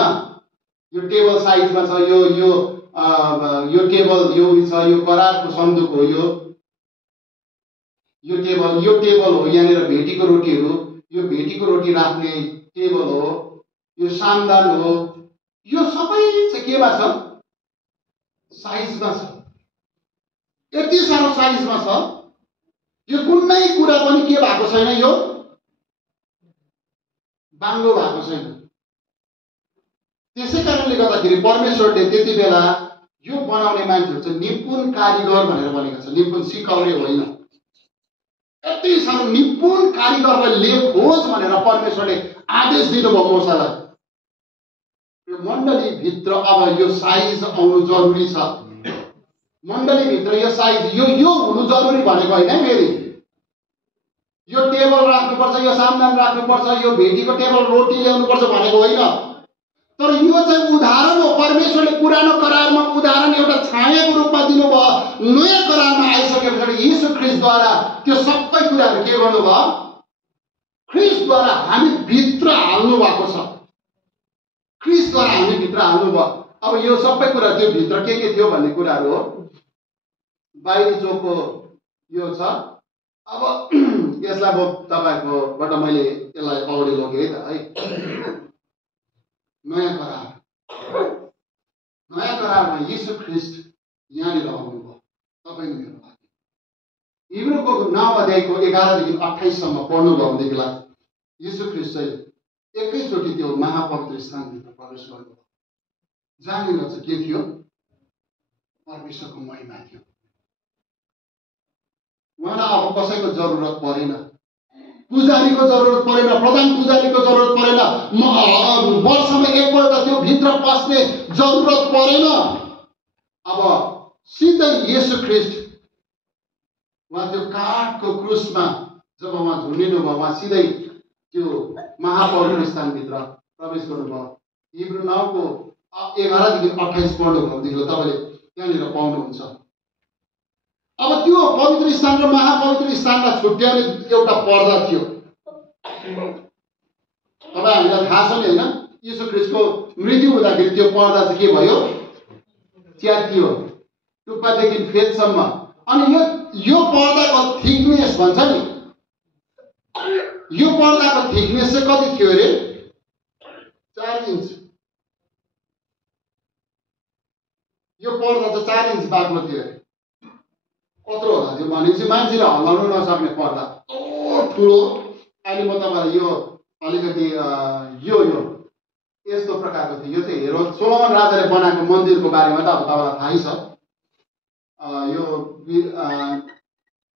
यो टेबल साइजमा छ, यो यो यो टेबल यो छ, यो करारको सन्दुक हो, यो टेबल हो। यहाँनिर भेटीको रोटीहरू, यो भेटीको रोटी राख्ने टेबल हो, यो सामदान हो। यो सबै चाहिँ केमा छ? साइजमा छ। यति सानो साइजमा छ, यो कुनै कुरा पनि के भएको छैन, यो बाङ्गो भएको छैन। त्यसै कारणले गर्दाखेरि परमेश्वरले त्यति बेला यो बनाउने मान्छेहरू चाहिँ निपुण कारिगर भनेर भनेको छ, निपुण सिकाउने होइन। यति सानो निपुण कारिगरलाई लेखोस् भनेर परमेश्वरले आदेश दिनुभयो मूसालाई। यो मण्डलीभित्र अब यो साइज आउनु जरुरी छ। मण्डलीभित्र यो साइज यो हुनु जरुरी भनेको होइन फेरि। यो टेबल राख्नुपर्छ, यो सामदान राख्नुपर्छ, यो भेटीको टेबल रोटी ल्याउनुपर्छ भनेको होइन। तर यो चाहिँ उदाहरण हो। परमेश्वरले पुरानो करारमा उदाहरण एउटा छायाको रूपमा दिनुभयो। नयाँ करारमा आइसके पछाडि यीशु ख्रीष्टद्वारा त्यो सबै कुराहरू के गर्नुभयो? ख्रीष्टद्वारा हामी भित्र हाल्नु भएको छ। ख्रीष्टद्वारा हामी भित्र हाल्नुभयो। अब यो सबै कुरा त्यो भित्र के थियो भन्ने कुराहरू हो। बाहिरी चोकको यो छ। अब यसलाई म तपाईँहरूकोबाट मैले यसलाई अगाडि लगेँ है त है। नयाँ करारमा यीशु ख्रीष्ट यहाँनिर आउनुभयो तपाईँ मेरो लागि। हिब्रूको 9 अध्यायको 11 देखि 28 सम्म पढ्नुभयो भनेदेखिलाई यीशु ख्रीष्ट चाहिँ एकैचोटि त्यो महापवित्र स्थानभित्र प्रवेश गर्नुभयो। जहाँनिर चाहिँ के थियो? परमेश्वरको महिमा थियो। उहाँलाई अब कसैको जरुरत परेन, पुजारीको जरुरत परेन, प्रधान पुजारीको जरुरत परेन, वर्षमा एकपल्ट त्यो भित्र पस्ने जरुरत परेन। अब सिधै येशू ख्रीष्ट उहाँ त्यो काठको क्रुसमा जब उहाँ झुन्डिनुभयो, उहाँ सिधै त्यो महापवित्र स्थानभित्र प्रवेश गर्नुभयो। हिब्रू 9को 11 देखि 28 पढ्नुभयो भनेदेखि तपाईँले त्यहाँनिर पाउनुहुन्छ। अब त्यो पवित्र स्थान र महापवित्र स्थानलाई छुट्याउने एउटा पर्दा थियो। तपाईँ हामीलाई थाहा छ नि होइन? यीशु ख्रीष्टको मृत्यु हुँदाखेरि त्यो पर्दा चाहिँ के भयो? च्यातियो टुप्पादेखि फेदसम्म। अनि यो पर्दाको थिकनेस भन्छ नि, यो पर्दाको थिकनेस चाहिँ कति थियो अरे? 4 इन्च। यो पर्दा चाहिँ 4 इन्च बाक्लो थियो अरे। कत्रो होला त्यो भनेपछि मान्छेले हल्लाउनु नसक्ने पर्दा ठुलो। अहिले म तपाईँलाई यो अलिकति यो यस्तो प्रकारको थियो। यो चाहिँ हेरोद सोलोमन राजाले बनाएको मन्दिरको बारेमा त अब तपाईँलाई थाहै छ।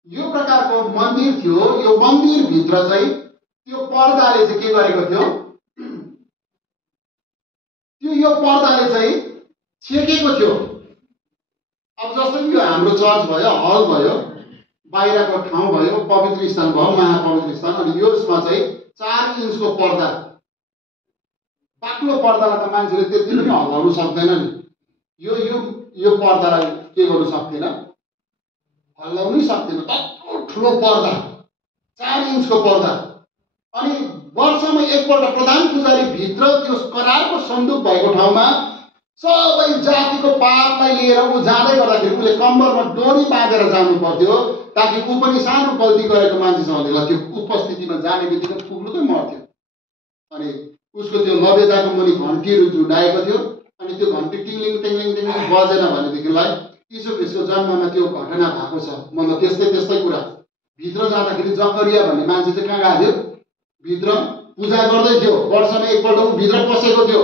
यो प्रकारको मन्दिर थियो। यो मन्दिरभित्र चाहिँ त्यो पर्दाले चाहिँ के गरेको थियो? यो पर्दाले चाहिँ छेकेको थियो। अब जस्तो कि हाम्रो चर्च भयो, हल भयो, बाहिरको ठाउँ भयो, पवित्र स्थान भयो, महापवित्र स्थान। अनि यसमा चाहिँ 4 इन्चको पर्दा, बाक्लो पर्दालाई त मान्छेले त्यति पनि हल्लाउनु सक्दैन नि। यो पर्दालाई के गर्नु सक्दैन? हल्लाउनै सक्दैन। त्यत्रो ठुलो पर्दा, 4 इन्चको पर्दा। अनि वर्षमा एकपल्ट प्रधान पुजारी भित्र त्यो करारको सन्दुक भएको ठाउँमा सबै जातिको पापलाई लिएर ऊ जाँदै गर्दाखेरि उसले कम्मरमा डोरी बाँधेर जानु पर्थ्यो, ताकि ऊ पनि सानो गल्ती गरेको मान्छेसँग त्यो उपस्थितिमा जाने बित्तिकै पुग्नुकै मर्थ्यो। अनि उसको त्यो लबेदाको मुनि घन्टीहरू झुन्डाएको थियो। अनि त्यो घन्टी टिङ्लिङ टिङ्लिङ टिङ्लिङ बजेन भनेदेखिलाई यीशु ख्रीष्टको जन्ममा त्यो घटना भएको छ। मतलब त्यस्तै कुरा। भित्र जाँदाखेरि जकरिया भन्ने मान्छे चाहिँ कहाँ गएको थियो? भित्र पूजा गर्दै थियो। वर्षमा एकपल्ट ऊ भित्र पसेको थियो।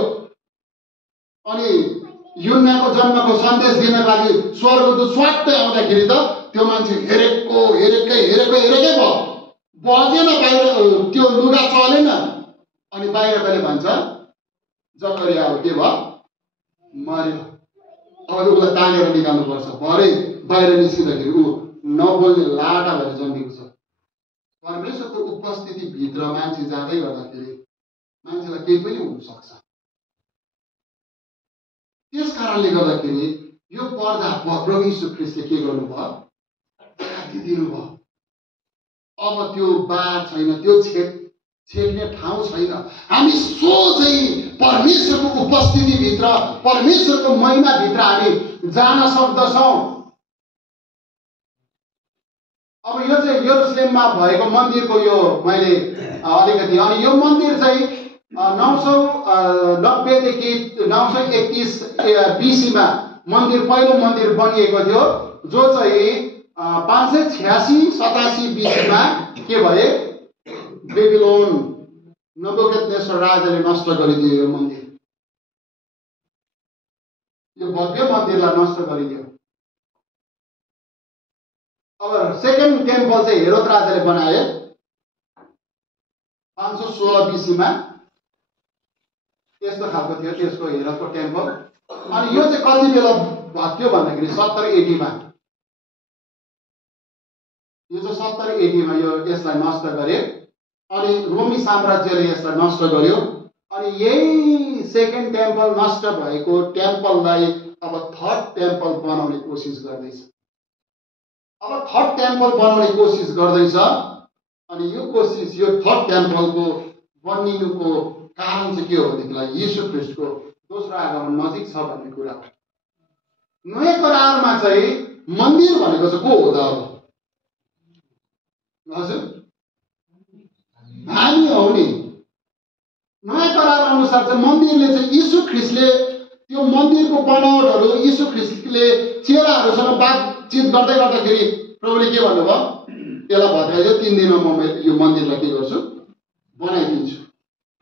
अनि यूहन्नाको जन्मको सन्देश दिन लागि स्वर्गदूत स्वाट्टै आउँदाखेरि त त्यो मान्छे हेरेकै भयो। बजेन बाहिर, त्यो लुगा चलेन। अनि बाहिर पनि भन्छ जकरिया अब के भयो? मर्यो। अब उसलाई तानेर निकाल्नुपर्छ। भरे बाहिर निस्किँदाखेरि ऊ नबोल्ने लाटा भएर जन्मेको छ। परमेश्वरको उपस्थिति भित्र मान्छे जाँदै गर्दाखेरि मान्छेलाई केही पनि हुनसक्छ। त्यस कारणले गर्दाखेरि यो पर्दा प्रभु यीशु ख्रीष्टले के गर्नुभयो? दिनुभयो। अब त्यो बार छैन, त्यो छेक्ने ठाउँ छैन। हामी सोझै परमेश्वरको उपस्थितिभित्र, परमेश्वरको महिमाभित्र हामी जान सक्दछौँ। अब यो चाहिँ यरुशलेममा भएको मन्दिरको यो मैले अलिकति, अनि यो मन्दिर चाहिँ 990 देखि 931 BC-मा पहिलो मन्दिर बनिएको थियो, जो चाहिँ 586-87 BC-मा के भए? बेबिलोन नबुकदनेस्सर राजाले नष्ट गरिदियो यो मन्दिर। यो भव्य मन्दिरलाई नष्ट गरिदियो। अब सेकेन्ड टेम्पल चाहिँ हेरोद राजाले बनाए 516 BC-मा। यस्तो खालको थियो त्यसको हेरोदको टेम्पल। अनि यो चाहिँ कति बेला भएको भन्दाखेरि 70 AD-मा। यो चाहिँ 70 AD-मा यसलाई नष्ट गरे। अनि रोमी साम्राज्यले यसलाई नष्ट गर्यो। अनि यही सेकेन्ड टेम्पल नष्ट भएको टेम्पललाई अब थर्ड टेम्पल बनाउने कोसिस गर्दैछ। अनि यो कोसिस, यो थर्ड टेम्पलको बनिनुको कारण चाहिँ के हो भनेदेखिलाई यीशु ख्रीष्टको दोस्रो आगमन नजिक छ भन्ने कुरा हो। नयाँ करारमा चाहिँ मन्दिर भनेको चाहिँ को हो त अब? हजुर, हामी हौ नि। नयाँ करार अनुसार चाहिँ मन्दिरले चाहिँ यीशु ख्रिस्टले त्यो मन्दिरको बनावटहरू यीशु ख्रिस्टले चेलाहरूसँग बातचित गर्दै गर्दाखेरि प्रभुले के भन्नुभयो? यसलाई भत्काइदियो, 3 दिनमा म यो मन्दिरलाई के गर्छु? बनाइदिन्छु।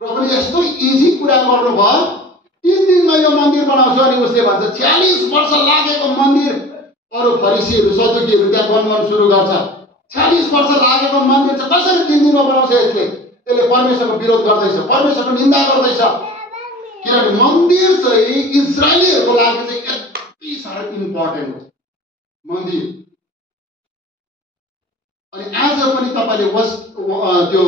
प्रभुले यस्तो इजी कुरा गर्नुभयो, 3 दिनमा यो मन्दिर बनाउँछु। अनि उसले भन्छ 40 वर्ष लागेको मन्दिर। अरू फरिसीहरू सदुकीहरू त्यहाँ बनाउन सुरु गर्छ। 40 वर्ष लागेको मन्दिर चाहिँ कसरी 3 दिनमा बनाउँछ? यसले परमेश्वरको विरोध गर्दैछ, परमेश्वरको निन्दा गर्दैछ। किनभने मन्दिर चाहिँ इजरायलीहरूको लागि चाहिँ यति साह्रो इम्पोर्टेन्ट हो मन्दिर। अनि आज पनि तपाईँले त्यो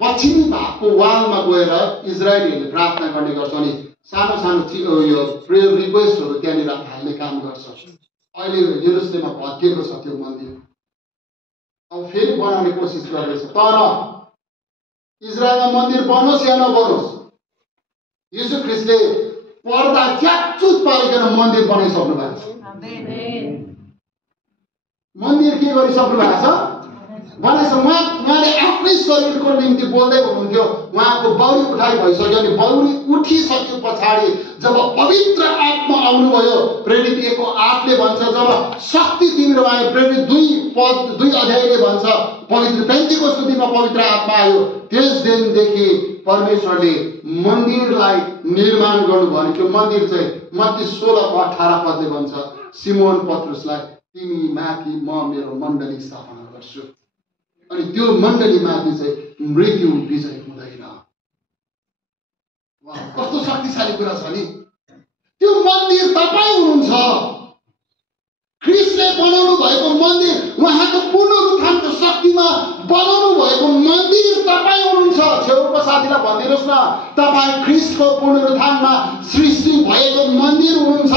पश्चिमी भागको वालमा गएर इजरायलीहरूले प्रार्थना गर्ने गर्छ अनि सानो सानो यो प्रेयर रिक्वेस्टहरू त्यहाँनिर हाल्ने काम गर्छ। अहिले यरुशलेममा भत्किएको छ त्यो मन्दिर, अब फेरि बनाउने कोसिस गर्दैछ। तर इजरायलमा मन्दिर बनोस् या नबनोस्, यीशु ख्रिस्टले पर्दा च्याचुत पारिकन मन्दिर बनाइसक्नु भएको छ। मन्दिर के गरिसक्नु भएको छ? बनाइसक्नु। उहाँले आफ्नै शरीरको निम्ति बोल्दै हुनुहुन्थ्यो। उहाँको बौरी उठाइ भइसक्यो अनि बौरी उठिसक्यो पछाडि जब पवित्र आत्मा आउनुभयो, प्रेरित 1:8ले भन्छ जब शक्ति तिमीहरूमा आयो, प्रेरित 2 अध्यायले भन्छ पवित्र पेन्टेकोस्टको दिनमा पवित्र आत्मा आयो। त्यस दिनदेखि परमेश्वरले मन्दिरलाई निर्माण गर्नुभयो। अनि त्यो मन्दिर चाहिँ मत्ती 16:18 भन्छ सिमोन पत्रुसलाई तिमी माथि म मेरो मण्डली स्थापना गर्छु। अनि त्यो मण्डलीमाथि चाहिँ मृत्यु विजय हुँदैन। कस्तो शक्तिशाली कुरा छ नि। त्यो मन्दिर तपाईँ हुनुहुन्छ। ख्रिस्टले बनाउनु भएको मन्दिर, उहाँको पुनरुत्थानको शक्तिमा बनाउनु भएको मन्दिर तपाईँ हुनुहुन्छ। छेउको साथीलाई भनिदिनुहोस् न, तपाईँ ख्रिस्टको पुनरुत्थानमा सृष्टि भएको मन्दिर हुनुहुन्छ।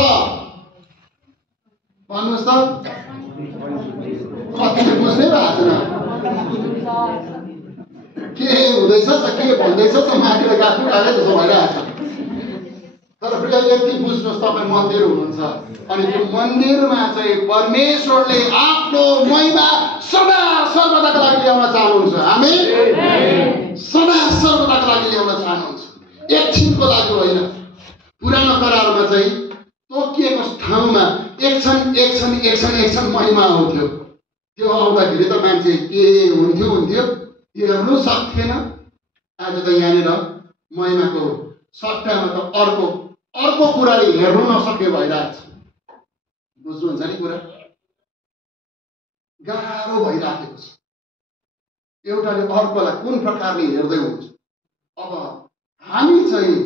भन्नुहोस् त, कतिले बुझ्नै भएको छैन के हुँदैछ, के भन्दैछ, माथिबाट गाँठु आए जस्तो भइरहेको छ। तर फेरि यति बुझ्नुहोस्, तपाईँ मन्दिर हुनुहुन्छ। अनि त्यो मन्दिरमा चाहिँ परमेश्वरले आफ्नो महिमा सदा सर्वदाका लागि ल्याउन चाहनुहुन्छ। आमेन। सदा सर्वदाका लागि ल्याउन चाहनुहुन्छ, एकछिनको लागि होइन। पुरानो करारमा चाहिँ तोकिएको ठाउँमा एकछन महिमा आउँथ्यो। त्यो आउँदाखेरि त मान्छे के हुन्थ्यो हेर्नु सक्थेन। आज त यहाँनिर महिमाको सट्टामा त अर्को कुराले हेर्नु नसक्ने भइरहेछ। बुझ्नुहुन्छ नि कुरा? गाह्रो भइराखेको छ। एउटाले अर्कोलाई कुन प्रकारले हेर्दै हुन्छ। अब हामी चाहिँ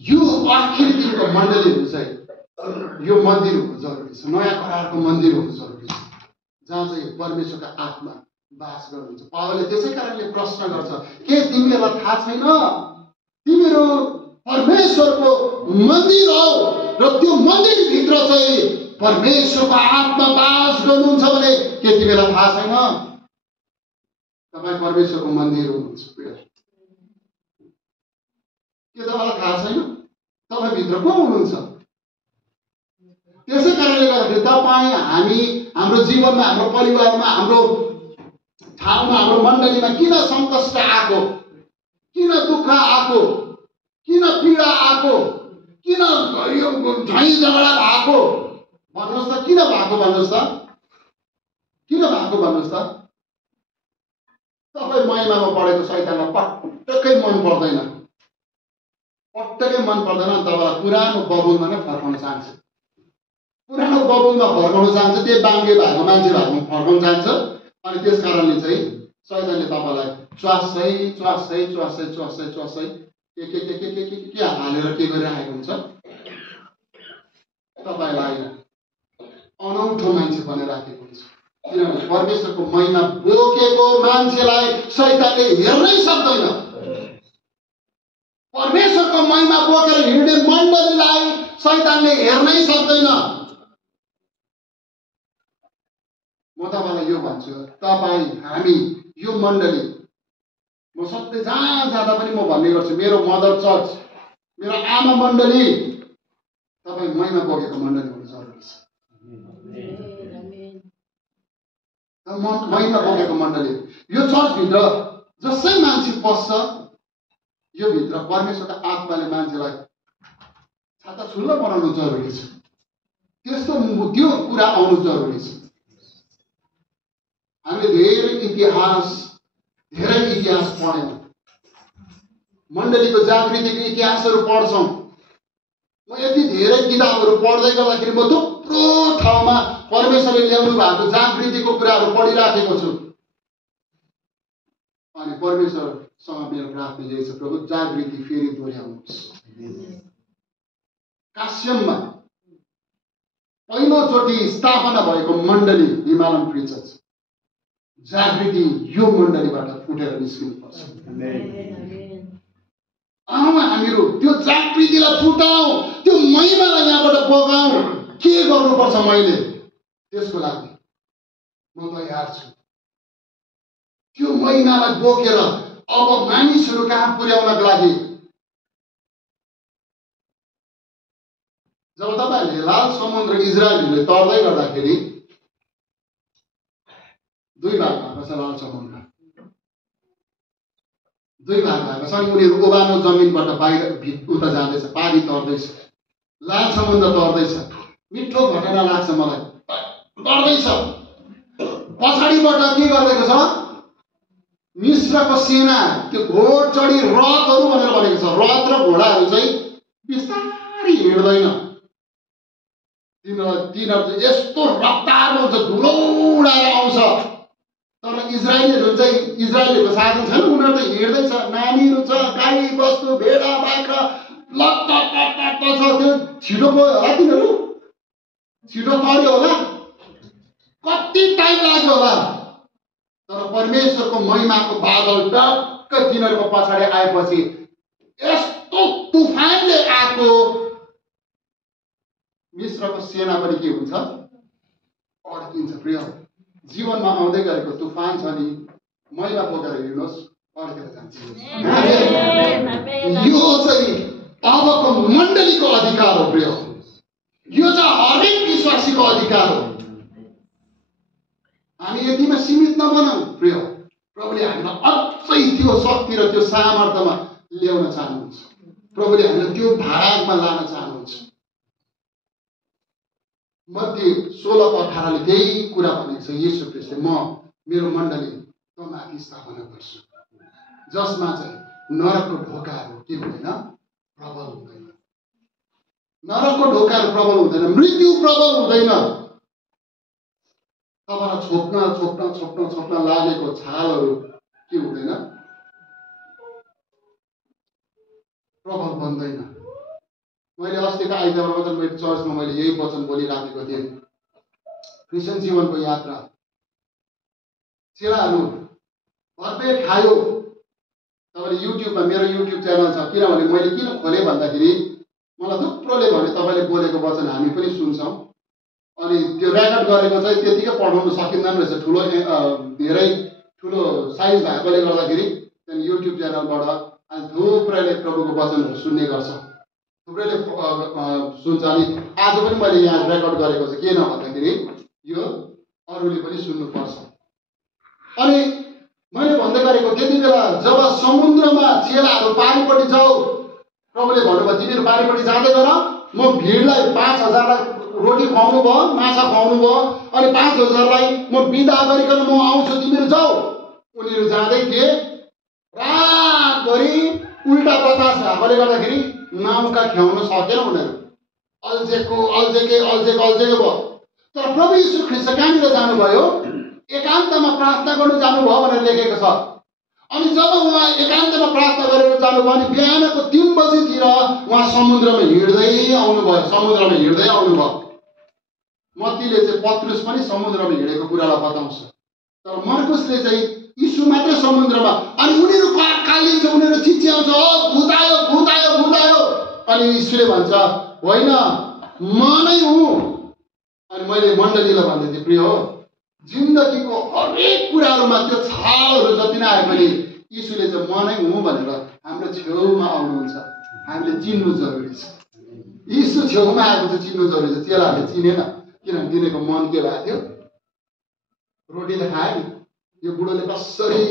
यो आखिरी दिनको मण्डलीहरू चाहिँ यो मन्दिर हुनु जरुरी छ। नयाँ करारको मन्दिर हुनु जरुरी छ, जहाँ चाहिँ परमेश्वरका आत्मा बास गर्नुहुन्छ। पावलले त्यसै कारणले प्रश्न गर्छ, के तिमीहरूलाई थाहा छैन तिमीहरू परमेश्वरको मन्दिर हो र त्यो मन्दिरभित्र चाहिँ परमेश्वरको आत्मा बास गर्नुहुन्छ भने के तिमीहरूलाई थाहा छैन? तपाईँ परमेश्वरको मन्दिर हुनुहुन्छ। के तपाईँलाई थाहा छैन? तपाईँ भित्र को हुनुहुन्छ? त्यसै कारणले गर्दाखेरि तपाईँ, हामी, हाम्रो जीवनमा, हाम्रो परिवारमा, हाम्रो ठाउँमा, हाम्रो मण्डलीमा किन सङ्कष्ट आएको, किन दुःख आएको, किन पीडा आएको, किन झैँ झगडा भएको भन्नुहोस् त? किन भएको भन्नुहोस् त? किन भएको भन्नुहोस् त? तपाईँ महिमामा पढेको शैतानलाई पटक्कै मन पर्दैन, तपाईँलाई पुरानो बबुलमा नै फर्काउन चाहन्छ। पुरानो बबुलमा फर्काउन चाहन्छ, त्यो बाङ्गे भएको मान्छे भएको फर्काउन चाहन्छ। अनि त्यस कारणले चाहिँ शैतानले तपाईँलाई च्वासै के हालेर के गरिरहेको हुन्छ? तपाईँलाई अनौठो मान्छे बनाइराखेको हुन्छ। किनभने परमेश्वरको महिमा बोकेको मान्छेलाई शैतानले हेर्नै सक्दैन। परमेश्वरको महिमा बोकेर हिँड्ने मण्डलीलाई शैतानले हेर्नै सक्दैन। म तपाईँलाई यो भन्छु, तपाईँ, हामी, यो मण्डली, म सधैँ जहाँ जाँदा पनि म भन्ने गर्छु, मेरो मदर चर्च मेरो आमा मण्डली तपाईँ महिमा बोकेको मण्डली हुनु जरुरी छ। महिमा बोकेको मण्डली यो चर्चभित्र जसै मान्छे पस्छ यो भित्र परमेश्वरको आत्माले मान्छेलाई छाता छुल्ल बनाउनु जरुरी छ। त्यो कुरा आउनु जरुरी छ। हामीले धेरै इतिहास पढ्यौँ, मण्डलीको जागृतिको इतिहासहरू पढ्छौँ। म यति धेरै किताबहरू पढ्दै गर्दाखेरि म थुप्रो ठाउँमा परमेश्वरले ल्याउनु भएको जागृतिको कुराहरू पढिराखेको छु। अनि परमेश्वरसँग मेरो प्रार्थना यही छ, प्रभु जागृति फेरि दोहोऱ्याउनुहोस्। कास्यममा पहिलोचोटि स्थापना भएको मण्डली हिमालयन प्रिचर्स, जागृति यो मण्डलीबाट फुटेर निस्किनुपर्छ। हामीहरू त्यो जागृतिलाई फुटाउँ, त्यो महिमालाई यहाँबाट बगाउँ। के गर्नुपर्छ मैले त्यसको लागि म तयार छु। त्यो महिमालाई बोकेर अब मानिसहरू कहाँ पुर्याउनको लागि जब तपाईँहरूले लाल समुद्र इजरायलीले तर्दै गर्दाखेरि दुई भाग भएको छ। लाल समुद्र दुई भाग भएको छ अनि उनीहरू ओबानो जमिनबाट बाहिर उता जाँदैछ, पानी तर्दैछ, लाल समुद्र तर्दैछ। मिठो घटना लाग्छ मलाई, तर्दैछ। पछाडिबाट के गरिरहेको छ, मिश्रको सेना त्यो घोडचढी रथहरू भनेर भनेको छ। रथ र घोडाहरू चाहिँ बिस्तारै हिँड्दैन, तिनीहरू चाहिँ यस्तो रफ्तारमा हुन्छ, धुलो उडाएर आउँछ। तर इजरायलीहरूको साधन छैन, उनीहरू त हिँड्दैछ। नानीहरू छ, गाई बस्तु भेडा बाख्रा लत्त छ। त्यो छिटो गयो होला, तिनीहरू छिटो तर्यो होला, कति टाइम लाग्यो होला। तर परमेश्वरको महिमाको बादल टक्क तिनीहरूको पछाडि आएपछि यस्तो तुफानले आएको मिश्रको सेना पनि के हुन्छ, अड्किन्छ। प्रिय, जीवनमा आउँदै गरेको तुफान छ नि, महिमा बोकेर हिँड्नुहोस्, अड्केर जान्छ। यो चाहिँ अबको मण्डलीको अधिकार हो। प्रिय, यो चाहिँ हरेक विश्वासीको अधिकार हो। हामी यतिमा सीमित नबनौँ। प्रिय, प्रभुले हामीलाई अझै त्यो शक्ति र त्यो सामर्थ्यमा ल्याउन चाहनुहुन्छ। प्रभुले हामीलाई त्यो भागमा लान चाहनुहुन्छ। मत्ती 16:18 त्यही कुरा भनेको छ। येशू ख्रीष्टले म मेरो मण्डली त माथि स्थापना गर्छु, जसमा चाहिँ नरकको ढोकाहरू के हुँदैन, प्रबल हुँदैन। नरकको ढोकाहरू प्रबल हुँदैन, मृत्यु प्रबल हुँदैन। तपाईँलाई छोप्न लागेको छालहरू के हुँदैन, प्रबल बन्दैन। मैले अस्तिको आइतबारमा चाहिँ मेरो चर्चमा मैले यही वचन बोलिराखेको थिएँ। क्रिस्चियन जीवनको यात्रा, चेलाहरू भरपेट खायो। तपाईँले युट्युबमा मेरो युट्युब च्यानल छ, किनभने मैले किन खोलेँ भन्दाखेरि मलाई थुप्रोले भने तपाईँले बोलेको वचन हामी पनि सुन्छौँ, अनि त्यो रेकर्ड गरेको चाहिँ त्यतिकै पठाउनु सकिँदैन रहेछ। धेरै ठुलो साइज भएकोले गर्दाखेरि त्यहाँदेखि युट्युब च्यानलबाट अनि थुप्रैले प्रभुको वचनहरू सुन्ने गर्छ, थुप्रैले सुन्छ। अनि आज पनि मैले यहाँ रेकर्ड गरेको चाहिँ किन भन्दाखेरि यो अरूले पनि सुन्नुपर्छ। अनि मैले भन्दै गरेको त्यति बेला जब समुद्रमा चेलाहरू पारिपट्टि जाऊ, प्रभुले भन्नुभयो तिमीहरू पारिपट्टि जाँदै गर। म भिडलाई 5000लाई रोटी खुवाउनु भयो, माछा खुवाउनु भयो, अनि 5000लाई म बिदा गरिकन म आउँछु, तिमीहरू जाऊ। उनीहरू जाँदै थिए, रातभरि उल्टा बतास भएकोले गर्दाखेरि नाउका ख्याउन सकेन उनीहरू। अल्झेको भयो। तर प्रभु यीशु ख्रीष्ट कहाँनिर जानुभयो, एकान्तमा प्रार्थना गर्नु जानुभयो भनेर लेखेको छ। अनि जब उहाँ एकान्तमा प्रार्थना गरेर जानुभयो अनि बिहानको 3 बजीतिर उहाँ समुद्रमा हिँड्दै आउनुभयो। मत्तीले चाहिँ पत्रुस पनि समुद्रमा हिँडेको कुरालाई बताउँछ, तर मर्कुसले चाहिँ यीशु मात्रै समुद्रमा। अनि उनीहरू कालिन्छ, उनीहरू चिच्याउँछ, भूत आयो। अनि यीशुले भन्छ होइन, म नै हुँ। अनि मैले मण्डलीलाई भन्दै थिएँ, प्रिय हो, जिन्दगीको हरेक कुराहरूमा त्यो छालहरू जति नै आए पनि यीशुले चाहिँ म नै हुँ भनेर हाम्रो छेउमा आउनुहुन्छ। हामीले चिन्नु जरुरी छ। यीशु छेउमा आएको चाहिँ चिन्नु जरुरी छ। चेलाहरूले चिनेन, किनभने तिनीहरूको मन के भएको थियो, रोटीले खायो नि। यो बुढोले कसरी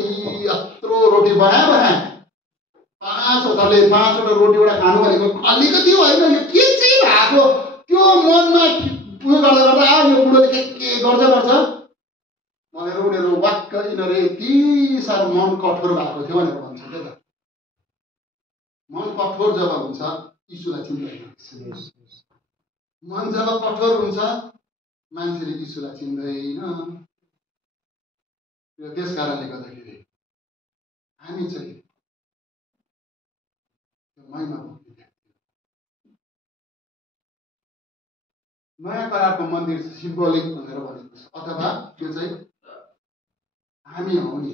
यत्रो रोटी बनाए 5वटा रोटीबाट खानु भनेको अलिकति होइन, यो के चाहिँ भएको त्यो मनमा उयो गर्दा गर्दा यो बुढोले के गर्छ भनेर उनीहरू वाक्क यिनीहरू यति साह्रो मन कठोर भएको थियो भनेर भन्छ क्या त। मन कठोर जब हुन्छ यीशुलाई चिन्दैन। मन जब कठोर हुन्छ मान्छेले यीशुलाई चिन्दैन। र त्यस कारणले गर्दाखेरि हामी चाहिँ महिमा बोक्ने व्यक्ति। नयाँ करारको मन्दिर सिम्बोलिक भनेर भनेको छ, अथवा त्यो चाहिँ हामी हौ नि।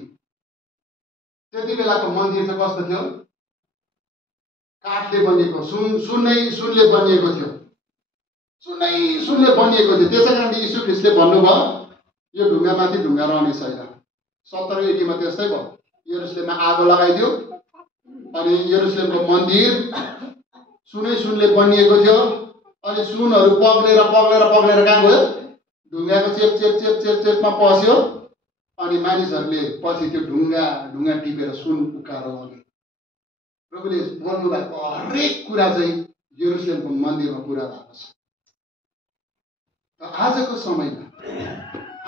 त्यति बेलाको मन्दिर चाहिँ कस्तो थियो, काठले बनिएको, सुनले बनिएको थियो, सुनले बनिएको थियो। त्यसै कारण यीशु ख्रीष्टले भन्नुभयो यो ढुङ्गामाथि ढुङ्गा रहने छैन। 70 80 त्यस्तै भयो। यरुशलेममा आगो लगाइदियो अनि यरुशलेमको मन्दिर सुनले बनिएको थियो। अनि सुनहरू पग्लेर कहाँ गयो, ढुङ्गाको चेपमा पस्यो। अनि मानिसहरूले पछि त्यो ढुङ्गा टिपेर सुन उकाएर लगे। प्रभुले बोल्नु भएको हरेक कुरा चाहिँ यरुशलेमको मन्दिरमा पुरा भएको छ। आजको समयमा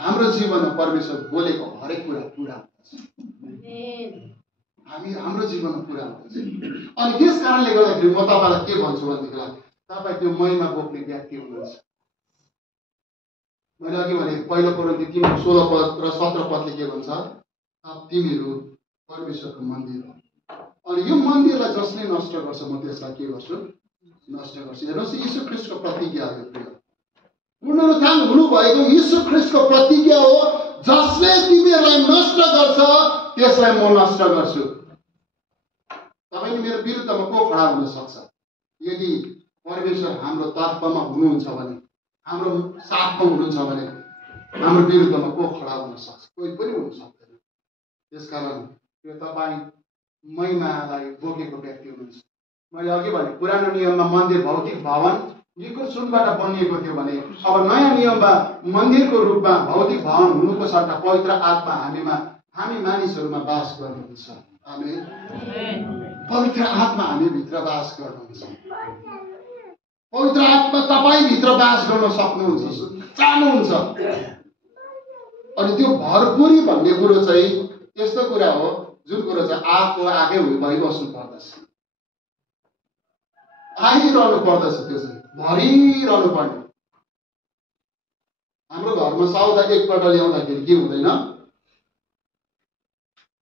हाम्रो जीवनमा परमेश्वर बोलेको हरेक कुरा पुरा हुन्छ। हाम्रो जीवनमा पुरा हुन्छ। अनि त्यस कारणले गर्दाखेरि म तपाईँलाई के भन्छु भनेदेखिलाई तपाईँ त्यो महिमा बोक्ने व्यक्ति हुनुहुन्छ। मैले अघि भने पहिलो कोरिन्थी 3:16 पद र 17 पदले के भन्छ, तिमीहरू परमेश्वरको मन्दिर हो। अनि यो मन्दिरलाई जसले नष्ट गर्छ म त्यसलाई के गर्छु, नष्ट गर्छु। हेर्नुहोस् यीशु ख्रीष्टको प्रतिज्ञा हो। प्रिय पुनरुत्थान हुनुभएको यीशु ख्रीष्टको प्रतिज्ञा हो, जसले तिमीहरूलाई नष्ट गर्छ त्यसलाई म नष्ट गर्छु। तपाईले मेरो विरुद्धमा को खडा हुन सक्छ? यदि परमेश्वर हाम्रो तर्फमा हुनुहुन्छ भने, हाम्रो साथमा हुनुहुन्छ भने हाम्रो विरुद्धमा को खडा हुन सक्छ? कोही पनि हुन सक्दैन। त्यसकारण यो तपाईँ महिमालाई बोकेको व्यक्ति हुनुहुन्छ। मैले अघि भने पुरानो नियममा मन्दिर भौतिक भवन निको सुनबाट बनिएको थियो भने अब नयाँ नियममा मन्दिरको रूपमा भौतिक भवन हुनुको सट्टा पवित्र आत्मा हामी मानिसहरूमा बास गर्नुहुन्छ। आमेन। पवित्र आत्मा हामी भित्र बास गर्नुहुन्छ। पवित्र आत्मा तपाईँ भित्र बास गर्न सक्नुहुन्छ, चाहनुहुन्छ। अनि त्यो भरपुरी भन्ने कुरो चाहिँ यस्तो कुरा हो जुन कुरो चाहिँ आगै भइबस्नु पर्दछ, आइरहनु पर्दछ। त्यो चाहिँ भरिरहनु पर्ने। हाम्रो घरमा सौदा एकपल्ट ल्याउँदाखेरि के हुँदैन,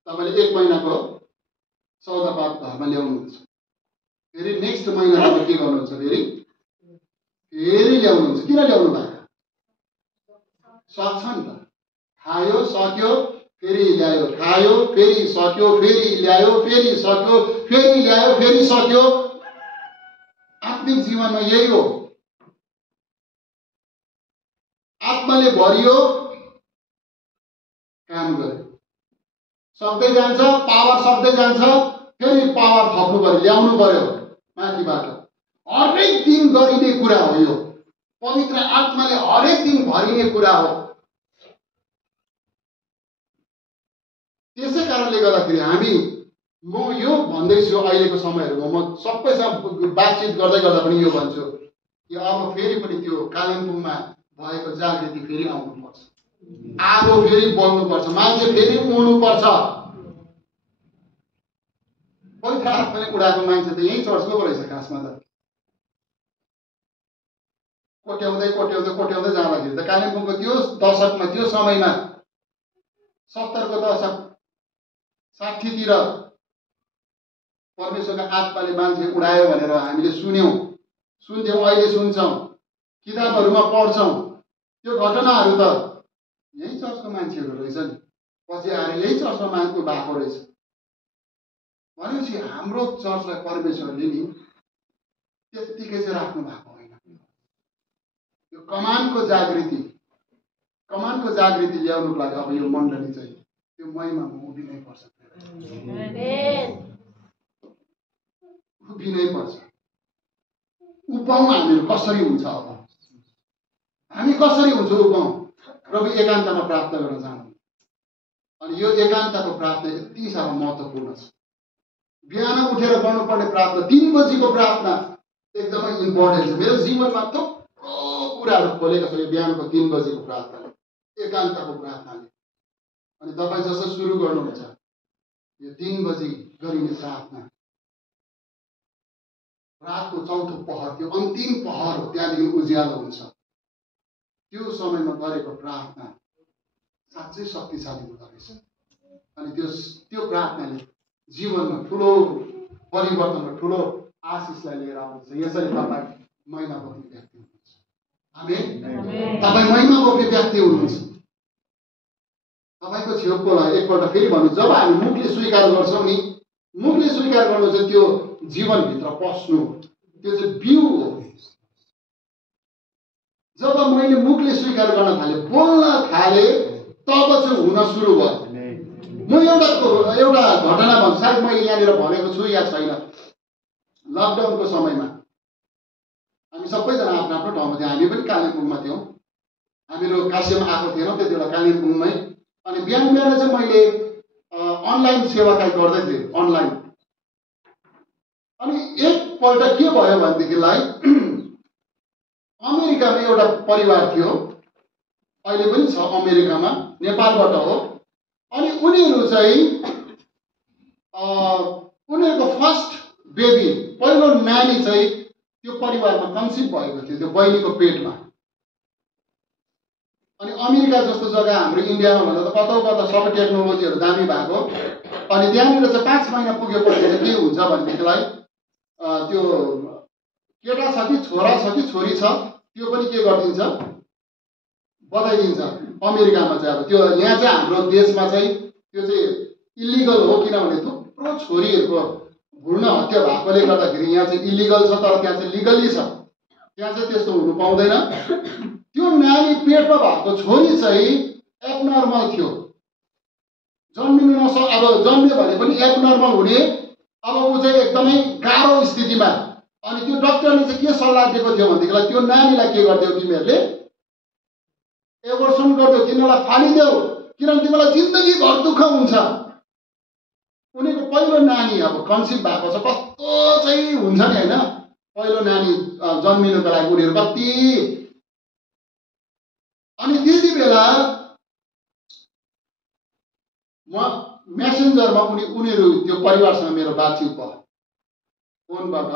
तपाईँले 1 महिनाको सौदापात घरमा ल्याउनुहुन्छ, फेरि नेक्स्ट महिना तपाईँ के गर्नुहुन्छ, फेरि ल्याउनुहुन्छ। किन ल्याउनु भएको? सक्छ नि त। खायो सक्यो फेरि ल्यायो, खायो फेरि सक्यो, फेरि ल्यायो, फेरि सक्यो, फेरि ल्यायो, फेरि सक्यो। आत्मिक जीवनमा यही हो। आत्माले भरियो, काम गर्यो, सक्दै जान्छ, पावर सक्दै जान्छ, फेरि पावर थप्नु पर्यो, ल्याउनु पर्यो माथिबाट। हरेक दिन गरिने कुरा हो यो। पवित्र आत्माले हरेक दिन भरिने कुरा हो। त्यसै कारणले गर्दाखेरि म यो भन्दैछु अहिलेको समयहरूमा म सबैसँग बातचित गर्दा पनि यो भन्छु कि अब फेरि पनि त्यो कालिम्पोङमा भएको जागृति फेरि आउनुपर्छ। आगो फेरि बल्नुपर्छ, मान्छे फेरि उड्नुपर्छ। पवित्र आत्माले उडाएको मान्छे त यही चर्चको पो रहेछ खासमा त। कोट्याउँदै जाँदाखेरि त कालिम्पोङको त्यो दशकमा, त्यो समयमा 70 को दशक 60 तिर परमेश्वरका आत्माले मान्छे उडायो भनेर हामीले सुन्थ्यौँ, अहिले सुन्छौँ, किताबहरूमा पढ्छौँ। त्यो घटनाहरू त यही चर्चको मान्छेहरू रहेछ नि। पछि आएर यही चर्चमा मान्छे भएको रहेछ भनेपछि हाम्रो चर्चलाई परमेश्वरले नि त्यत्तिकै चाहिँ राख्नु भएको होइन। यो कमानको जागृति ल्याउनुको लागि अब यो मण्डली चाहिँ त्यो महिमामा उभिनै पर्छ। उभिनै पर्छ। उभौँ हामीहरू कसरी हुन्छ अब? हामी कसरी हुन्छ उभौँ? प्रभु एकान्तमा प्रार्थना गर्न जानु। अनि यो एकान्तको प्रार्थना यति साह्रो महत्त्वपूर्ण छ। बिहान उठेर गर्नुपर्ने प्रार्थना 3 बजीको प्रार्थना एकदमै इम्पोर्टेन्ट छ। मेरो जीवनमा थुप्रो कुराहरू खोलेको छ यो बिहानको 3 बजीको प्रार्थनाले, एकान्तको प्रार्थनाले। अनि तपाईँ जसो सुरु गर्नुहुन्छ यो 3 बजी गरिने प्रार्थना, रातको 4थो पहर, त्यो अन्तिम पहर हो, त्यहाँदेखि उज्यालो हुन्छ। त्यो समयमा गरेको प्रार्थना साँच्चै शक्तिशाली हुँदो रहेछ। अनि त्यो प्रार्थनाले जीवनमा ठुलो परिवर्तन र ठुलो आशिषलाई लिएर आउँछ। यसरी तपाईँ महिमा बोक्ने व्यक्ति हुनुहुन्छ। आमेन। तपाईँ महिमा बोक्ने व्यक्ति हुनुहुन्छ। तपाईँको छेउकोलाई एकपल्ट फेरि भन्नु, जब हामी मुखले स्वीकार गर्छौँ नि, मुखले स्वीकार गर्नु चाहिँ त्यो जीवनभित्र पस्नु, त्यो चाहिँ बिउ हो। जब मैले मुखले स्वीकार गर्न थालेँ, बोल्न थालेँ, तब चाहिँ हुन सुरु भयो। म एउटा घटना भन्छु, सायद मैले यहाँनिर भनेको छु या छैन। लकडाउनको समयमा हामी सबैजना आफ्नो आफ्नो ठाउँमा थियौँ। हामी पनि कालिम्पोङमा थियौँ। हामीहरू काशीमा आएको थिएनौँ त्यति बेला, कालिम्पोङमै। अनि बिहान चाहिँ मैले अनलाइन सेवाकाई गर्दै थिएँ, अनलाइन। अनि एकपल्ट के भयो भनेदेखिलाई अमेरिकामा एउटा परिवार थियो, अहिले पनि छ अमेरिकामा, नेपालबाट हो। अनि उनीहरू चाहिँ उनीहरूको फर्स्ट बेबी, पहिलो नानी चाहिँ त्यो परिवारमा कन्सिभ भएको थियो, त्यो बहिनीको पेटमा। अनि अमेरिका जस्तो जग्गा हाम्रो इन्डियामा भन्दा त कता सबै टेक्नोलोजीहरू दामी भएको। अनि त्यहाँनिर चाहिँ 5 महिना पुगेपछि चाहिँ के हुन्छ भनेदेखिलाई त्यो केटा छ कि छोरा छ कि छोरी छ त्यो पनि के गरिदिन्छ, बताइदिन्छ अमेरिकामा चाहिँ। अब त्यो यहाँ चाहिँ हाम्रो देशमा चाहिँ त्यो चाहिँ इलिगल हो, किनभने थुप्रो छोरीहरूको भ्रूण हत्या भएकोले गर्दाखेरि यहाँ चाहिँ इलिगल छ, तर त्यहाँ चाहिँ लिगली छ। त्यहाँ चाहिँ त्यस्तो हुनु पाउँदैन। त्यो नानी पेटमा भएको छोरी चाहिँ एबनर्मल थियो, जन्मिनु अब जन्मियो भने पनि एबनर्मल हुने। अब ऊ चाहिँ एकदमै गाह्रो स्थितिमा। अनि त्यो डक्टरले चाहिँ के सल्लाह दिएको थियो भनेदेखिलाई त्यो नानीलाई के गरिदेऊ, तिमीहरूले एबोर्सन गरिदेऊ, तिनीहरूलाई फालिदेऊ, किनभने तिमीलाई जिन्दगीभर दुःख हुन्छ। उनीको पहिलो नानी अब कन्सिभ भएको छ, कस्तो चाहिँ हुन्छ नि होइन, पहिलो नानी जन्मिनुको लागि उनीहरू कति। अनि त्यति बेला म मेसेन्जरमा उनीहरू त्यो परिवारसँग मेरो बातचित भयो फोनबाट।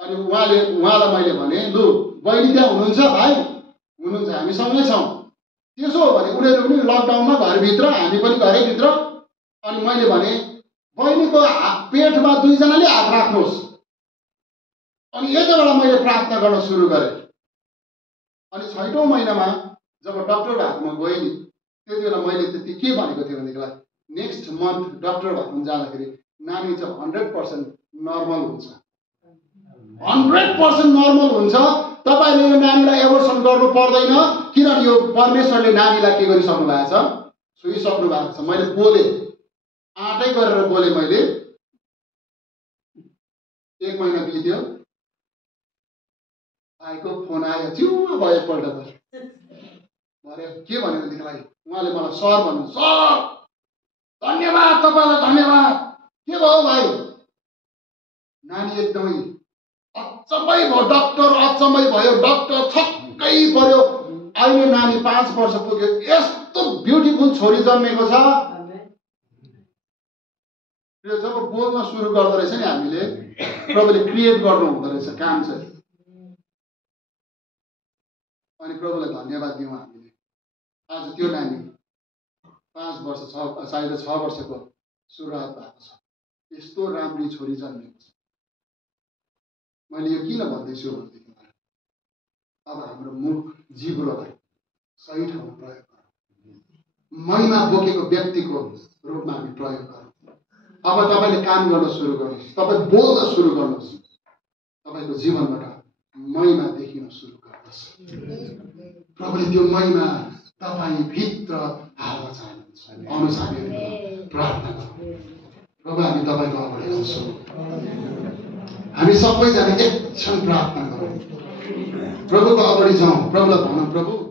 अनि उहाँलाई मैले भने, लु बहिनी त्यहाँ हुनुहुन्छ, भाइ हुनुहुन्छ, हामी सँगै छौँ। त्यसो हो भने उनीहरू पनि लकडाउनमा घरभित्र, हामी पनि घरैभित्र। अनि मैले भने बहिनीको पेटमा 2 जनाले हात राख्नुहोस्। अनि यति बेला मैले प्रार्थना गर्न सुरु गरेँ। अनि 6औं महिनामा जब डक्टरको हातमा गएँ नि, त्यति बेला मैले त्यति के भनेको थिएँ भनेदेखिलाई नेक्स्ट मन्थ डक्टर हातमा जाँदाखेरि नानी चाहिँ 100% नर्मल हुन्छ, 100% नर्मल हुन्छ। तपाईँले यो नानीलाई एबोर्सन गर्नु पर्दैन, किनभने यो परमेश्वरले नानीलाई के गरिसक्नु भएको छ, छुइसक्नु भएको छ। मैले बोलेँ, आँटै गरेर बोलेँ मैले। 1 महिना बित्यो, भाइको फोन आयो, चिउमा भयो एकपल्ट त। भरे के भन्यो भनेदेखिलाई उहाँले मलाई सर भन्नु, सर धन्यवाद, तपाईँलाई धन्यवाद। के भयो भाइ? नानी एकदमै अचम्मै भयो, डक्टर अचम्मै भयो, डक्टर छक्कै पर्यो। अहिले नानी 5 वर्ष पुग्यो, यस्तो ब्युटिफुल छोरी जन्मेको छ। जब बोल्न सुरु गर्दो रहेछ नि हामीले, प्रभुले क्रिएट गर्नु हुँदो रहेछ काम चाहिँ। अनि प्रभुलाई धन्यवाद दिउँ हामीले। आज त्यो नानी 5 वर्ष सायद 6 वर्षको सुरुवात भएको छ, यस्तो राम्री छोरी जन्मेको छ। मैले यो किन भन्दैछु भनेदेखि अब हाम्रो मुख जिब्रोलाई सही ठाउँमा प्रयोग गरौँ, महिमा बोकेको व्यक्तिको रूपमा हामी प्रयोग गरौँ। अब तपाईँले काम गर्न सुरु गर्नुहोस्, तपाईँ बोल्न सुरु गर्नुहोस्, तपाईँको जीवनबाट महिमा देखिन सुरु गर्नुहोस्। प्रभुले त्यो महिमा तपाईँ भित्र हाल्न चाहनुहुन्छ। आउनुहोस् हामी प्रार्थना गरौँ। प्रभु हामी तपाईँको अगाडि आउँछौँ, हामी सबैजना एक क्षण प्रार्थना गरौँ, प्रभुको अगाडि जाउँ, प्रभुलाई भनौँ, प्रभु